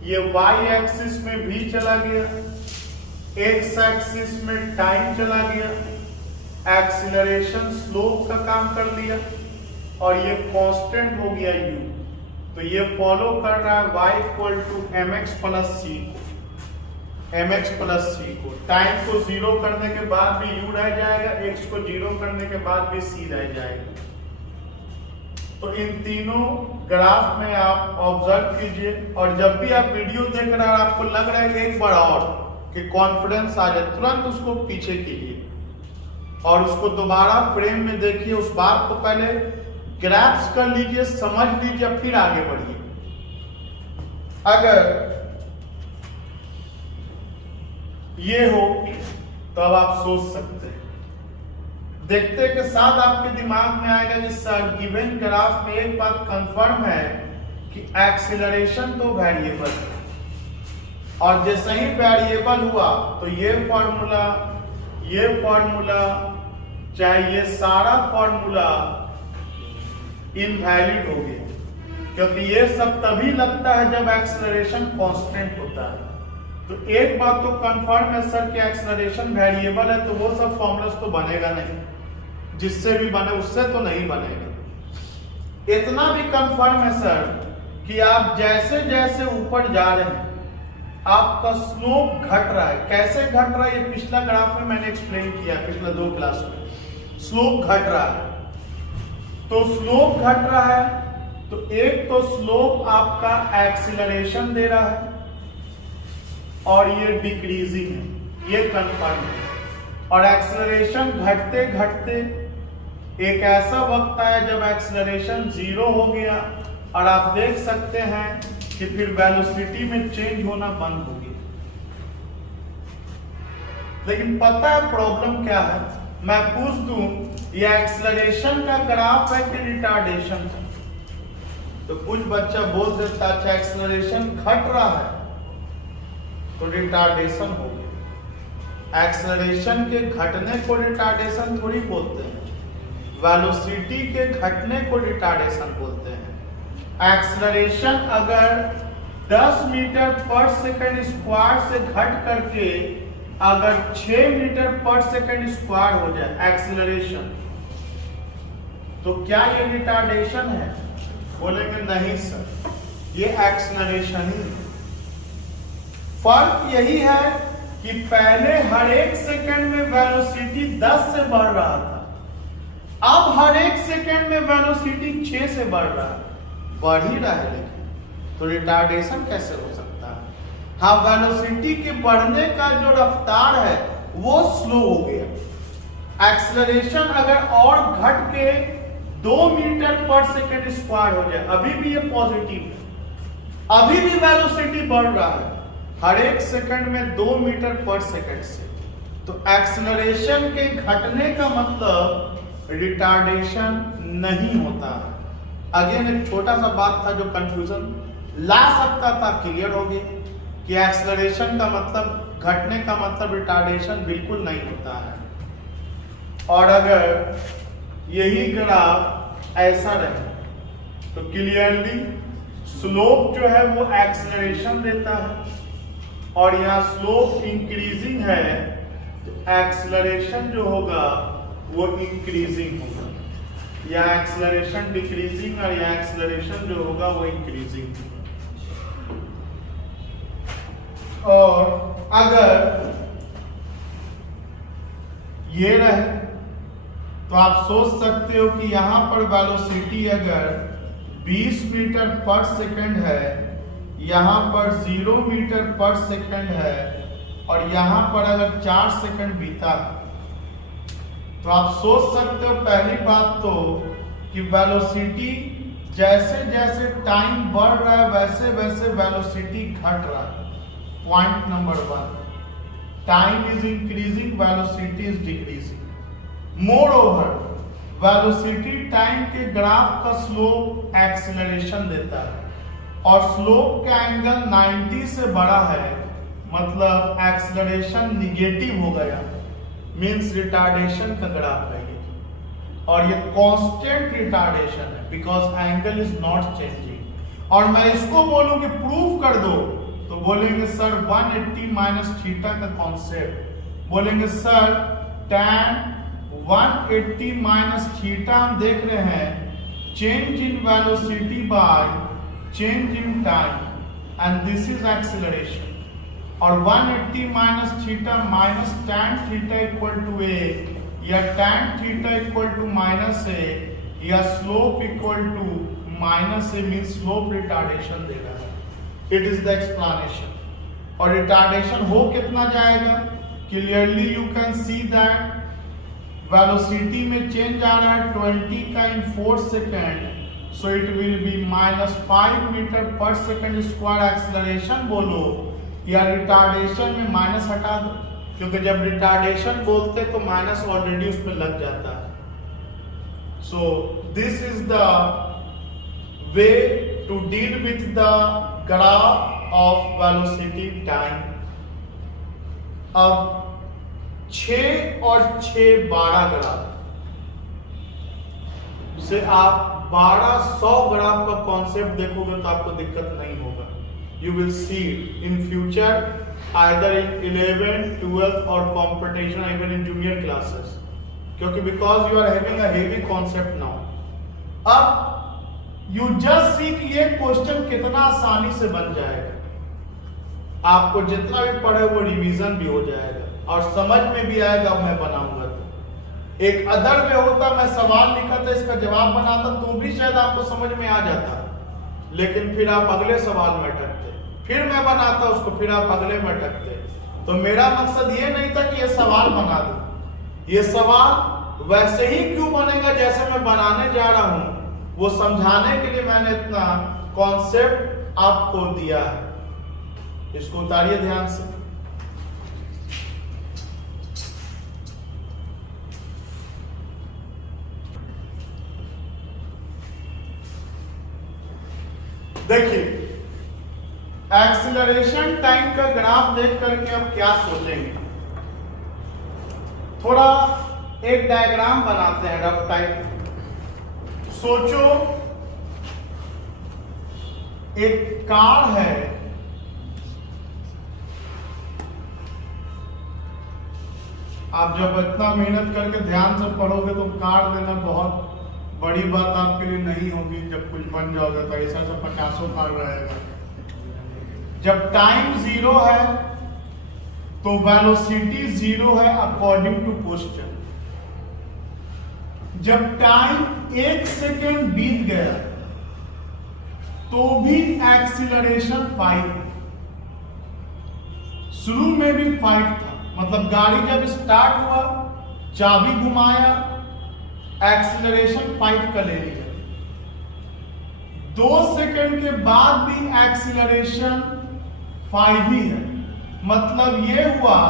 ये y एक्सिस में v चला गया, x एक्सिस में टाइम चला गया, एक्सीलरेशन स्लोप का काम कर लिया और ये कांस्टेंट हो गया u। तो ये फॉलो कर रहा है y equal to mx plus c को, mx प्लस c को। टाइम को 0 करने के बाद भी u रह जाएगा, x को 0 करने के बाद भी c रह जाएगा। तो इन तीनों ग्राफ में आप ऑब्जर्व कीजिए और जब भी आप वीडियो देख रहे हैं और आपको लग रहा है एक बार और कि कॉन्फिडेंस आ जाए, तुरंत उसको पीछे कीजिए और उसको दोबारा फ्रेम में देखिए, उस बात को पहले ग्रैप्स कर लीजिए, समझ लीजिए, फिर आगे बढ़िए। अगर ये हो तो अब आप सोच सकते हैं, देखते के साथ आपके दिमाग में आएगा कि सर गिवन ग्राफ में एक बात कंफर्म है कि एक्सीलरेशन तो वेरिएबल है और जैसे ही वेरिएबल हुआ तो ये फॉर्मूला चाहे ये सारा फॉर्मूला इनवैलिड हो गया, क्योंकि ये सब तभी लगता है जब एक्सेलरेशन कांस्टेंट होता है। तो एक बात तो कंफर्म है सर कि एक्सेलरेशन वेरिएबल है, तो वो सब फॉर्मूलास तो बनेगा नहीं, जिससे भी बने उससे तो नहीं बनेगा। इतना भी कंफर्म है सर कि आप जैसे जैसे ऊपर जा रहे हैं आपका स्लोप घट रहा है। कैसे घट रहा है ये पिछला ग्राफ में मैंने एक्सप्लेन किया, पिछला 2 क्लास में। स्लोप घट रहा है, तो स्लोप घट रहा है तो एक तो स्लोप आपका एक्सीलरेशन दे रहा है और ये डिक्रीजिंग है, ये कंफर्म है। और एक्सीलरेशन घटते घटते एक ऐसा वक्त आया जब एक्सीलरेशन 0 हो गया और आप देख सकते हैं कि फिर वेलोसिटी में चेंज होना बंद हो गया। लेकिन पता है प्रॉब्लम क्या है? मैं पूछ दूं ये एक्सीलरेशन का ग्राफ है कि रिटार्डेशन का? तो कुछ बच्चा बोल देता अच्छा एक्सेलरेशन घट रहा है तो रिटार्डेशन हो गया। एक्सेलरेशन के घटने को रिटार्डेशन थोड़ी बोलते हैं, वेलोसिटी के घटने को रिटार्डेशन बोलते हैं। एक्सेलरेशन अगर 10 मीटर पर सेकंड स्क्वायर से घट करके अगर 6 मीटर पर सेकंड स्क्वायर हो जाए एक्सेलरेशन, तो क्या ये रिटार्डेशन है? बोलेंगे नहीं सर, ये एक्सेलरेशन ही है। फर्क यही है कि पहले हर एक सेकंड में वेलोसिटी 10 से बढ़ रहा था, अब हर एक सेकंड में वेलोसिटी 6 से बढ़ रहा है, बढ़ ही रहा है, लेकिन तो रिटार्डेशन कैसे हो सकता है? हाँ, वेलोसिटी के बढ़ने का जो रफ्तार है वो स्लो हो गया। एक्सेलरेशन अगर और घट के 2 मीटर पर सेकंड स्क्वायर हो जाए, अभी भी ये पॉजिटिव है, अभी भी वेलोसिटी बढ़ रहा है हर एक सेकंड में 2 मीटर पर सेकंड से, तो एक्सेलरेशन के घटने का मतलब रिटार्डेशन नहीं होता है। अगेन एक छोटा सा बात था जो कंफ्यूजन ला सकता था, क्लियर हो गया कि एक्सेलरेशन का मतलब घटने का मतलब रिटार्डेशन बिल्कुल नहीं होता है। और अगर यही ग्राफ ऐसा रहे तो क्लियरली स्लोप जो है वो एक्सेलरेशन देता है, और यहाँ स्लोप इंक्रीजिंग है तो एक्सेलरेशन जो होगा वो इंक्रीजिंग होगा, या एक्सेलरेशन डिक्रीजिंग और या एक्सेलरेशन जो होगा वो इंक्रीजिंग होगा। और अगर ये रहे तो आप सोच सकते हो कि यहां पर वेलोसिटी अगर 20 मीटर पर सेकंड है, यहां पर 0 मीटर पर सेकंड है, और यहां पर अगर 4 सेकंड बीता है, तो आप सोच सकते हो पहली बात तो कि वेलोसिटी जैसे जैसे टाइम बढ़ रहा है वैसे वैसे वेलोसिटी घट रहा है। Point number 1, time is increasing, velocity is decreasing. More over velocity time के ग्राफ का स्लोप एक्सेलरेशन देता है, और स्लोप का एंगल 90 से बड़ा है, मतलब एक्सेलरेशन निगेटिव हो गया, मींस रिटार्डेशन का ग्राफ है ये, और ये कांस्टेंट रिटार्डेशन है because angle is not changing. और मैं इसको बोलूं कि प्रूव कर दो तो बोलेंगे सर 180 माइनस थीटा का कॉन्सेप्ट, बोलेंगे सर tan 180 माइनस थीटा हम देख रहे हैं change in velocity by change in time and this is acceleration, और 180 minus theta minus tan theta equal to a, या tan theta equal to minus a, या slope equal to minus a, mean slope retardation दे रहा है। It is the explanation. और retardation हो कितना जाएगा? Clearly you can see that velocity में चेंज आ रहा है 20 का in 4 second, so it will be -5 metre पर सेकेंड स्क्वायर एक्सेलरेशन बोलो, या रिटार्डेशन में माइनस हटा दो, क्योंकि जब रिटार्डेशन बोलते तो माइनस ऑलरेडी उसमें लग जाता है। So this is the way to deal with the graph of velocity time. अब 6 और 6 12 ग्राफ से आप 1200 ग्राफ का कॉन्सेप्ट देखोगे तो आपको दिक्कत नहीं होगा। You will see in future either in 11th 12th और competition even in junior classes, क्योंकि because you are having a heavy concept now. अब यू जस्ट सी कि ये क्वेश्चन कितना आसानी से बन जाएगा, आपको जितना भी पढ़े वो रिवीजन भी हो जाएगा और समझ में भी आएगा। मैं बनाऊंगा तो एक अदर में होता, मैं सवाल लिखा था इसका जवाब बनाता तो भी शायद आपको समझ में आ जाता, लेकिन फिर आप अगले सवाल में अटकते, फिर मैं बनाता उसको, फिर आप अगले में अटकते। तो मेरा मकसद ये नहीं था कि ये सवाल बना दूं, ये सवाल वैसे ही क्यों बनेगा जैसे मैं बनाने जा रहा हूं, वो समझाने के लिए मैंने इतना कॉन्सेप्ट आपको दिया है। इसको उतारिए ध्यान से। देखिए, एक्सीलरेशन टाइम का ग्राफ देख करके अब क्या सोचेंगे, थोड़ा एक डायग्राम बनाते हैं रफ टाइप। सोचो एक कार है, आप जब इतना मेहनत करके ध्यान से पढ़ोगे तो कार लेना बहुत बड़ी बात आपके लिए नहीं होगी। जब कुछ बन जाओगे तो ऐसा तो 50 कार रहेगा। जब टाइम 0 है तो वेलोसिटी 0 है अकॉर्डिंग टू क्वेश्चन। जब टाइम 1 सेकेंड बीत गया तो भी एक्सीलरेशन 5, शुरू में भी 5 था, मतलब गाड़ी जब स्टार्ट हुआ, चाबी घुमाया, एक्सीलरेशन 5 का ले लिया। 2 सेकेंड के बाद भी एक्सीलरेशन 5 ही है। मतलब ये हुआ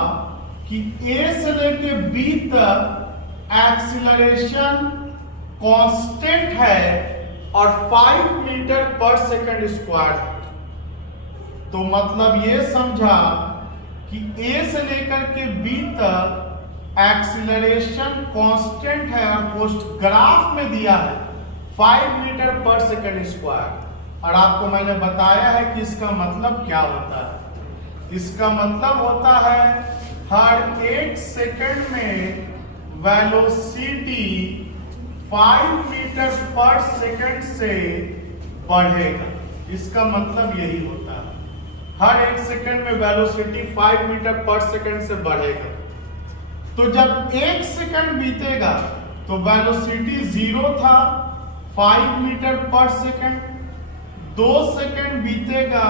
कि A से लेके B तक एक्सीलरेशन कांस्टेंट है और 5 मीटर पर सेकंड स्क्वायर है। तो मतलब ये समझा कि A से लेकर के B तक एक्सीलरेशन कांस्टेंट है और पोस्ट ग्राफ में दिया है 5 मीटर पर सेकंड स्क्वायर। और आपको मैंने बताया है कि इसका मतलब क्या होता है। इसका मतलब होता है हर 1 सेकंड में वेलोसिटी 5 मीटर पर सेकंड से बढ़ेगा। इसका मतलब यही होता है, हर 1 सेकंड में वेलोसिटी 5 मीटर पर सेकंड से बढ़ेगा। तो जब 1 सेकंड बीतेगा तो वेलोसिटी 0 था, 5 मीटर पर सेकंड। 2 सेकंड बीतेगा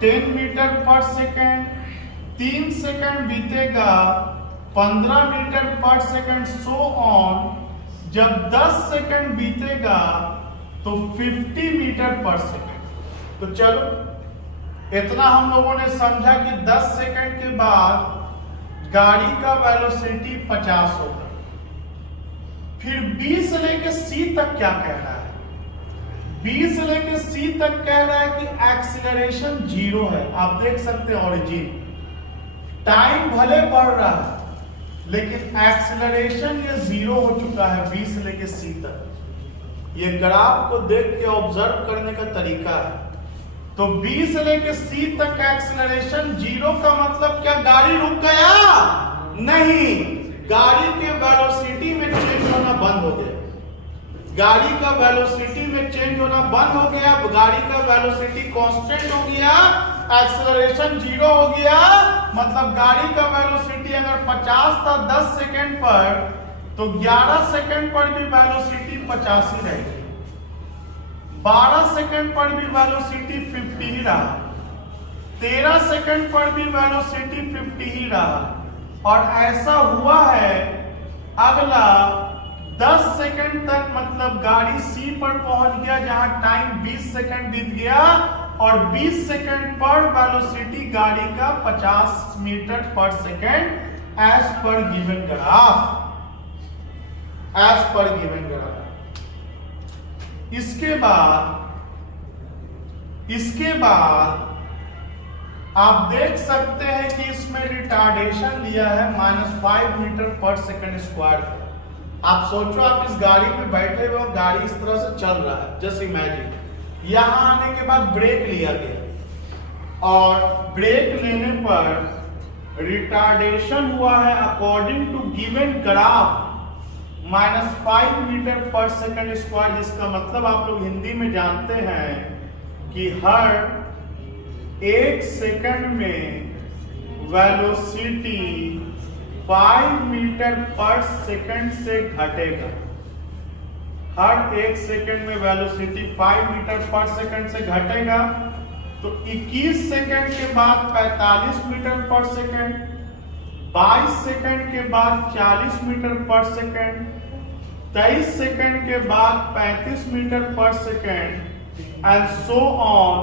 10 मीटर पर सेकंड। 3 सेकंड बीतेगा 15 मीटर पर सेकंड, सो ऑन। जब 10 सेकंड बीतेगा तो 50 मीटर पर सेकंड। तो चलो, इतना हम लोगों ने समझा कि 10 सेकंड के बाद गाड़ी का वेलोसिटी 50 होगा। फिर B से लेके C तक क्या कह रहा है? B से लेके C तक कह रहा है कि एक्सीलरेशन 0 है। आप देख सकते हैं ओरिजिन, टाइम भले बढ़ रहा है लेकिन एक्सीलरेशन ये 0 हो चुका है B से लेके C तक। ये ग्राफ को देख के ऑब्जर्व करने का तरीका है। तो B से लेके C तक एक्सीलरेशन 0 का मतलब क्या गाड़ी रुक गया? नहीं, गाड़ी के वेलोसिटी में चेंज होना बंद हो गया। गाड़ी का वेलोसिटी में चेंज होना बंद हो गया, गाड़ी का वेलोसिटी कांस्टेंट हो गया, एक्सीलरेशन 0 हो गया। मतलब गाड़ी का वेलोसिटी अगर 50 था 10 सेकेंड पर, तो 11 सेकेंड पर भी वेलोसिटी 50 ही रहेगी। 12 सेकंड पर भी वेलोसिटी 50 ही रहा। 13 सेकंड पर भी वेलोसिटी 50 ही रहा। और ऐसा हुआ है अगला 10 सेकंड तक, मतलब गाड़ी C पर पहुंच गया जहां टाइम 20 सेकंड बीत गया और 20 सेकंड पर वेलोसिटी गाड़ी का 50 मीटर पर सेकंड एज पर गिवन ग्राफ। इसके बाद आप देख सकते हैं कि इसमें रिटार्डेशन लिया है -5 मीटर पर सेकंड स्क्वायर। आप सोचो, आप इस गाड़ी में बैठे हुए हो, गाड़ी इस तरह से चल रहा है, जस्ट इमेजिन। यहां आने के बाद ब्रेक लिया गया और ब्रेक लेने पर रिटार्डेशन हुआ है according to given graph -5 metre पर सेकंड स्क्वायर। जिसका मतलब आप लोग हिंदी में जानते हैं कि हर 1 सेकंड में वेलोसिटी 5 मीटर पर सेकंड से घटेगा। हर 1 सेकंड में वेलोसिटी 5 मीटर पर सेकंड से घटेगा। तो 21 सेकंड के बाद 45 मीटर पर सेकंड, 22 सेकंड के बाद 40 मीटर पर सेकंड, 23 सेकंड के बाद 35 मीटर पर second and so on.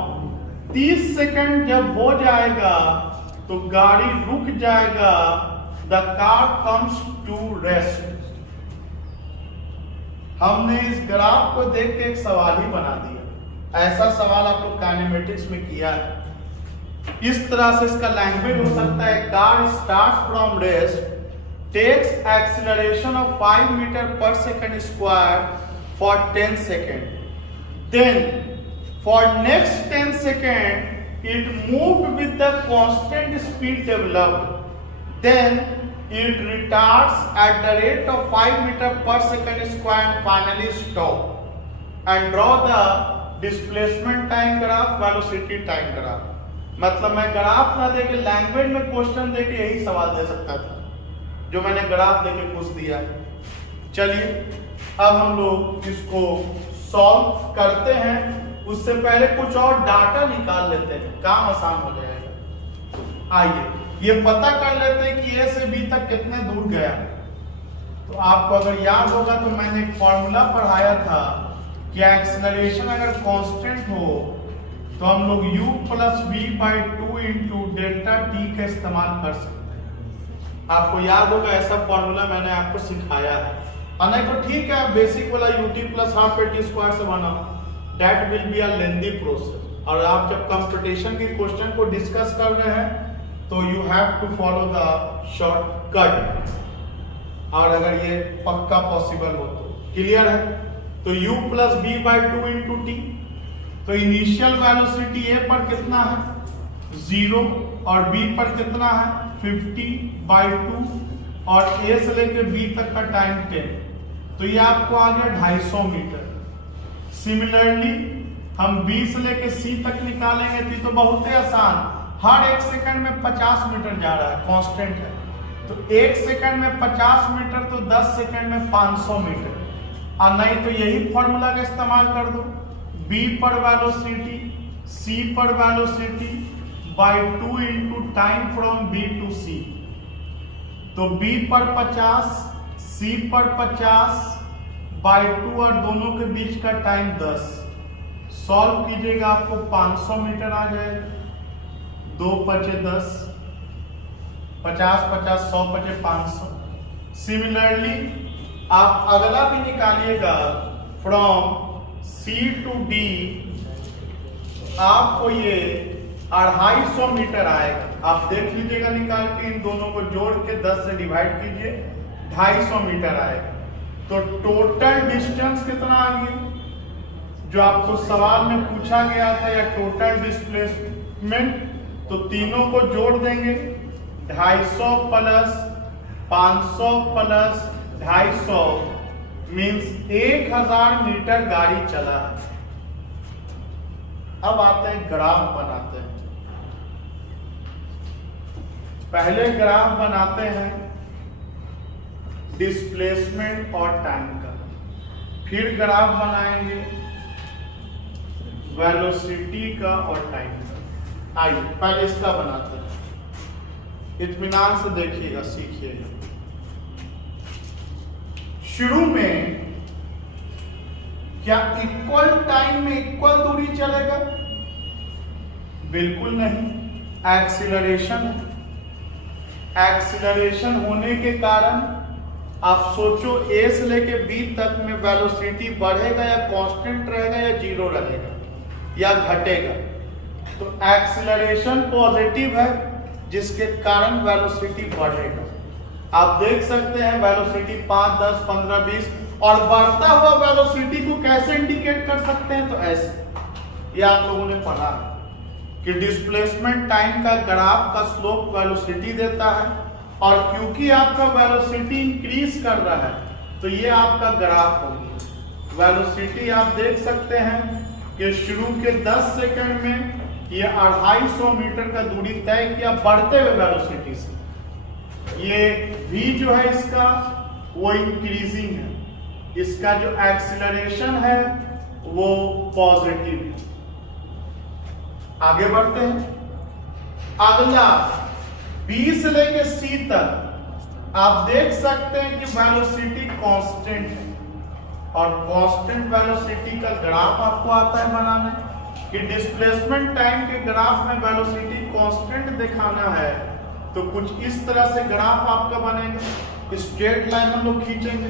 30 second जब हो जाएगा तो गाड़ी रुक जाएगा, the car comes to rest. हमने इस ग्राफ को देख के एक सवाल ही बना दिया ऐसा सवाल आप लोग काइनेमेटिक्स में किया है। इस तरह से इसका लैंग्वेज हो सकता है, car starts from rest, takes acceleration of 5 metre पर second square for 10 second, then for next 10 second it move with the constant speed developed, then it retards at the rate of 5 meter per second square and finally stop, and draw the displacement time graph, velocity time graph। मतलब मैं graph ना देके language में question देके यही सवाल दे सकता था, जो मैंने ग्राफ देके पूछ दिया है। चलिए अब हम लोग इसको सॉल्व करते हैं, उससे पहले कुछ और डाटा निकाल लेते हैं, काम आसान हो जाएगा। आइए ये पता कर लेते हैं कि ए से बी तक कितने दूर गया। तो आपको अगर याद होगा तो मैंने एक फॉर्मूला पढ़ाया था कि एक्सेलरेशन अगर कांस्टेंट हो तो हम लोग u plus v by 2 into delta t का इस्तेमाल कर सकते हैं। आपको याद होगा ऐसा फॉर्मूला मैंने आपको सिखाया है। और नहीं तो ठीक है, बेसिक वाला ut plus half A T square से बना, that will be a lengthy process. और आप जब कंपटीशन के क्वेश्चन को डिस्कस कर रहे हैं तो you have to follow the shortcut, और अगर ये पक्का पॉसिबल हो तो क्लियर है। तो u plus B by 2 into t, तो इनिशियल वेलोसिटी a पर कितना है 0 और b पर कितना है 50/2 और a से लेकर b तक का टाइम 10, तो ये आपको आ गया 250 मीटर। सिमिलरली हम b से लेकर c तक निकालेंगे तो बहुत ही आसान, हर 1 सेकंड में 50 मीटर जा रहा है, कांस्टेंट है, तो 1 सेकंड में 50 मीटर तो 10 सेकंड में 500 मीटर। और नहीं तो यही फॉर्मूला का इस्तेमाल कर दो, b पर वेलोसिटी c पर velocity by 2 into time from b to c, तो b पर 50 c पर 50 बाई 2 और दोनों के बीच का टाइम 10। सॉल्व कीजिएगा आपको 500 मीटर आ जाएगा। 2 पचे 10, 50 50 100 पचे 500। सिमिलरली आप अगला भी निकालिएगा, फ्रॉम C टू D आपको ये 250 मीटर आएगा। आप देख लीजिएगा निकाल के, इन दोनों को जोड़ के 10 से डिवाइड कीजिए, 250 मीटर आएगा। तो टोटल डिस्टेंस कितना आ गया जो आपको सवाल में पूछा गया था, या टोटल डिस्प्लेसमेंट, तो तीनों को जोड़ देंगे, 250 प्लस 500 प्लस 250 मीन्स 1000 मीटर गाड़ी चला है। अब आते हैं ग्राफ बनाते हैं। पहले ग्राफ बनाते हैं डिस्प्लेसमेंट और टाइम का, फिर ग्राफ बनाएंगे वेलोसिटी का और टाइम का। आइए पहले इसका बनाते हैं, इत्मीनान से देखिएगा, सीखिएगा। शुरू में क्या इक्वल टाइम में इक्वल दूरी चलेगा? बिल्कुल नहीं, एक्सीलरेशन है। एक्सीलरेशन होने के कारण आप सोचो A से लेके B तक में वेलोसिटी बढ़ेगा या कांस्टेंट रहेगा या जीरो रहेगा या घटेगा। तो एक्सीलरेशन पॉजिटिव है जिसके कारण वेलोसिटी बढ़ेगा। आप देख सकते हैं वेलोसिटी 5, 10, 15, 20 और बढ़ता हुआ वेलोसिटी को कैसे इंडिकेट कर सकते हैं? तो ऐसे, ये आप लोगों ने पढ़ा कि डिस्प्लेसमेंट टाइम का ग्राफ का स्लोप वेलोसिटी देता है, और क्योंकि आपका वेलोसिटी इंक्रीज कर रहा है तो ये आपका ग्राफ होगी। वेलोसिटी आप देख सकते हैं कि शुरू के 10 सेकंड में ये 250 मीटर का दूरी तय किया बढ़ते हुए वेलोसिटी से। ये v जो है इसका वो इंक्रीजिंग है, इसका जो एक्सीलरेशन है वो पॉजिटिव है। आगे बढ़ते हैं। अगला B से लेके C तक आप देख सकते हैं कि वेलोसिटी कांस्टेंट है, और कांस्टेंट वेलोसिटी का ग्राफ आपको आता है बनाने कि डिस्प्लेसमेंट टाइम के ग्राफ में वेलोसिटी कांस्टेंट दिखाना है तो कुछ इस तरह से ग्राफ आपका बनेगा। स्ट्रेट लाइन हम लोग खींचेंगे,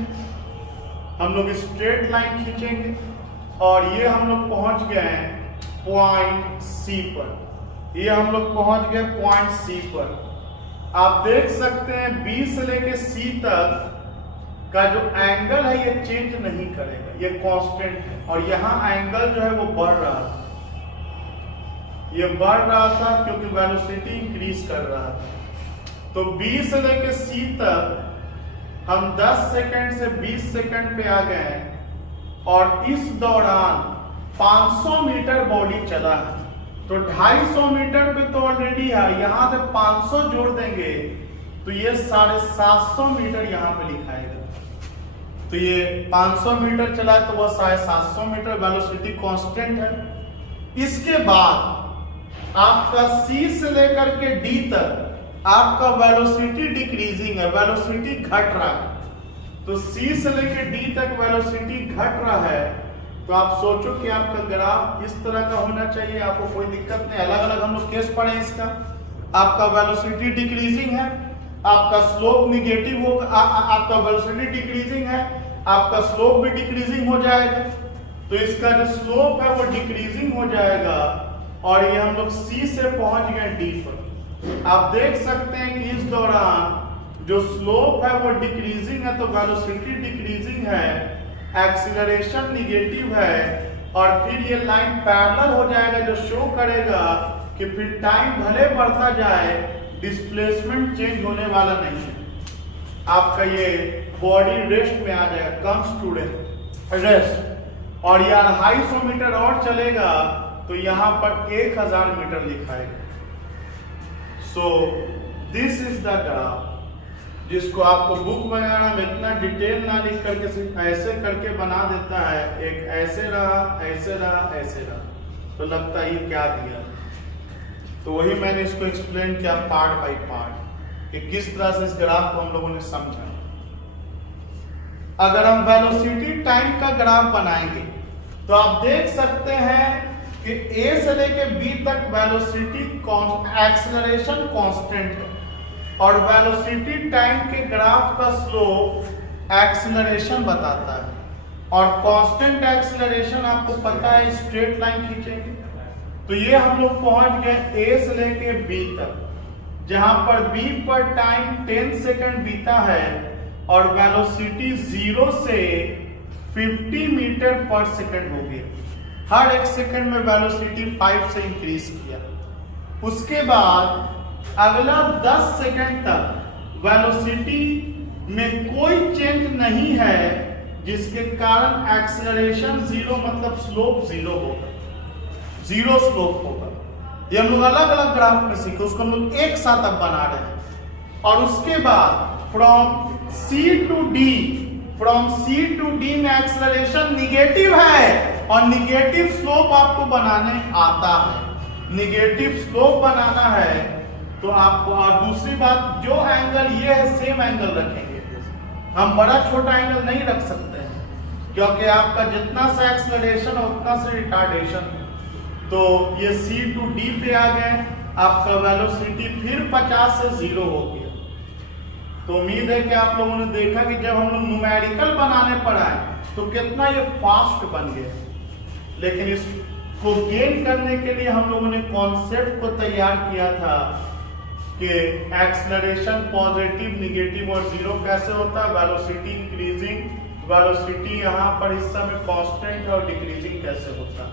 हम लोग स्ट्रेट लाइन खींचेंगे और ये हम लोग पहुंच गए हैं पॉइंट सी पर। ये हम लोग पहुंच गए पॉइंट सी पर। आप देख सकते हैं बी से लेके सी तक का जो एंगल है ये चेंज नहीं करेगा, ये कांस्टेंट है। और यहाँ एंगल जो है वो बढ़ रहा था, ये बढ़ रहा था क्योंकि वेलोसिटी इंक्रीज कर रहा था। तो बी से लेके सी तक हम 10 सेकंड से 20 सेकंड पे आ गए हैं और इस दौरान 500 मीटर बॉडी चला है। तो 250 मीटर पे तो ऑलरेडी है, यहां से 500 जोड़ देंगे तो ये 750 मीटर यहां पे लिखाएगा। तो ये 500 मीटर चला है तो वह 750 मीटर, वेलोसिटी कांस्टेंट है। इसके बाद आपका सी से लेकर के डी तक आपका वेलोसिटी डिक्रीजिंग है, वेलोसिटी घट रहा है। तो सी से लेकर डी तक वेलोसिटी घट रहा है। तो आप सोचो कि आपका ग्राफ इस तरह का होना चाहिए, आपको कोई दिक्कत नहीं। अलग अलग हम लोग केस पढ़े इसका। आपका वेलोसिटी डिक्रीजिंग है, आपका स्लोप निगेटिव होगा, आपका वेलोसिटी डिक्रीजिंग है, आपका स्लोप भी डिक्रीजिंग हो जाएगा। तो इसका जो स्लोप है वो डिक्रीजिंग हो जाएगा और ये हम लोग सी से पहुंच गए डी पर। आप देख सकते हैं कि इस दौरान जो स्लोप है वो डिक्रीजिंग है, तो वेलोसिटी डिक्रीजिंग है, एक्सीलरेशन निगेटिव है और फिर ये लाइन पैरेलल हो जाएगा जो शो करेगा कि फिर टाइम भले बढ़ता जाए डिस्प्लेसमेंट चेंज होने वाला नहीं है। आपका ये बॉडी रेस्ट में आ जाएगा, कम्स टू रेस्ट। और ये 250 मीटर और चलेगा तो यहां पर 1000 मीटर लिखाएगा। So this is the graph, जिसको आपको बुक बनाना में इतना डिटेल ना लिख करके सिर्फ ऐसे करके बना देता है। एक ऐसे रहा, ऐसे रहा, ऐसे रहा, तो लगता है ये क्या दिया। तो वही मैंने इसको एक्सप्लेन किया पार्ट बाय पार्ट कि किस तरह से इस ग्राफ को हम लोगों ने समझा। अगर हम वेलोसिटी टाइम का ग्राफ बनाएंगे तो आप देख सकते हैं कि ए से लेके बी तक वेलोसिटी एक्सेलरेशन कांस्टेंट है और वेलोसिटी टाइम के ग्राफ का स्लोप एक्सेलरेशन बताता है। और कांस्टेंट एक्सेलरेशन आपको पता है स्ट्रेट लाइन खींचेंगे। तो ये हम लोग पहुंच गए ए से लेके बी तक, जहां पर बी पर टाइम 10 सेकंड बीता है और वेलोसिटी 0 से 50 मीटर पर सेकंड हो गया। हर एक सेकंड में वेलोसिटी 5 से इंक्रीज किया। उसके बाद अगला 10 सेकंड तक वेलोसिटी में कोई चेंज नहीं है, जिसके कारण एक्सेलरेशन 0 मतलब स्लोप 0 होगा, 0 स्लोप होगा। ये हम लोग अलग अलग ग्राफ में सीखे, उसको हम लोग एक साथ अब बना रहे हैं। और उसके बाद फ्रॉम सी टू डी में एक्सेलरेशन निगेटिव है और निगेटिव स्लोप आपको बनाने आता है। निगेटिव स्लोप बनाना है तो आपको, और दूसरी बात जो एंगल ये है सेम एंगल रखेंगे, हम बड़ा छोटा एंगल नहीं रख सकते हैं क्योंकि आपका जितना सा एक्सेलरेशन है उतना सा रिटार्डेशन। तो ये सी टू डी पे आ गए, आपका वेलोसिटी फिर 50 से 0 हो गया। तो उम्मीद है कि आप लोगों ने देखा कि जब हम लोग न्यूमेरिकल बनाने पर आए तो कितना ये फास्ट बन गया। लेकिन इसको गेन करने के लिए हम लोगों ने कॉन्सेप्ट को तैयार किया था कि एक्सेलरेशन पॉजिटिव, निगेटिव और 0 कैसे होता है, वेलोसिटी इंक्रीजिंग, वेलोसिटी यहाँ पर हिस्सा में कांस्टेंट है और डिक्रीजिंग कैसे होता है।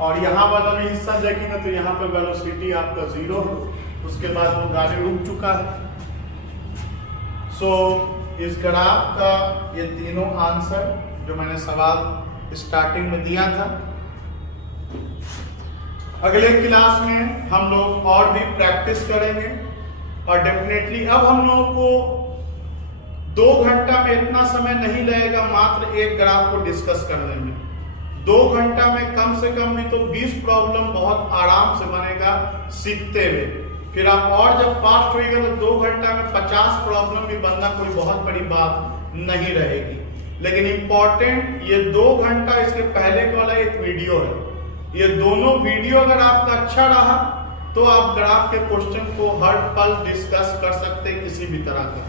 और यहाँ पर अगर हिस्सा देखेंगे तो यहाँ पे वेलोसिटी आपका 0 है, उसके बाद वो गाड़ी रुक चुका है। सो इस ग्राफ का ये तीनों आंसर जो मैंने सवाल स्टार्टिंग में दिया था, अगले क्लास में हम लोग और भी प्रैक्टिस करेंगे और डेफिनेटली अब हम लोगों को 2 घंटा में इतना समय नहीं लगेगा मात्र एक ग्राफ को डिस्कस करने में। 2 घंटा में कम से कम भी तो 20 प्रॉब्लम बहुत आराम से बनेगा सीखते हुए। फिर आप और जब फास्ट होइएगा तो 2 घंटा में 50 प्रॉब्लम भी बनना कोई बहुत बड़ी बात नहीं रहेगी। लेकिन इंपॉर्टेंट ये 2 घंटा इसके पहले वाला एक वीडियो है, ये दोनों वीडियो अगर आपका अच्छा रहा तो आप ग्राफ के क्वेश्चन को हर पल डिस्कस कर सकते हैं किसी भी तरह का।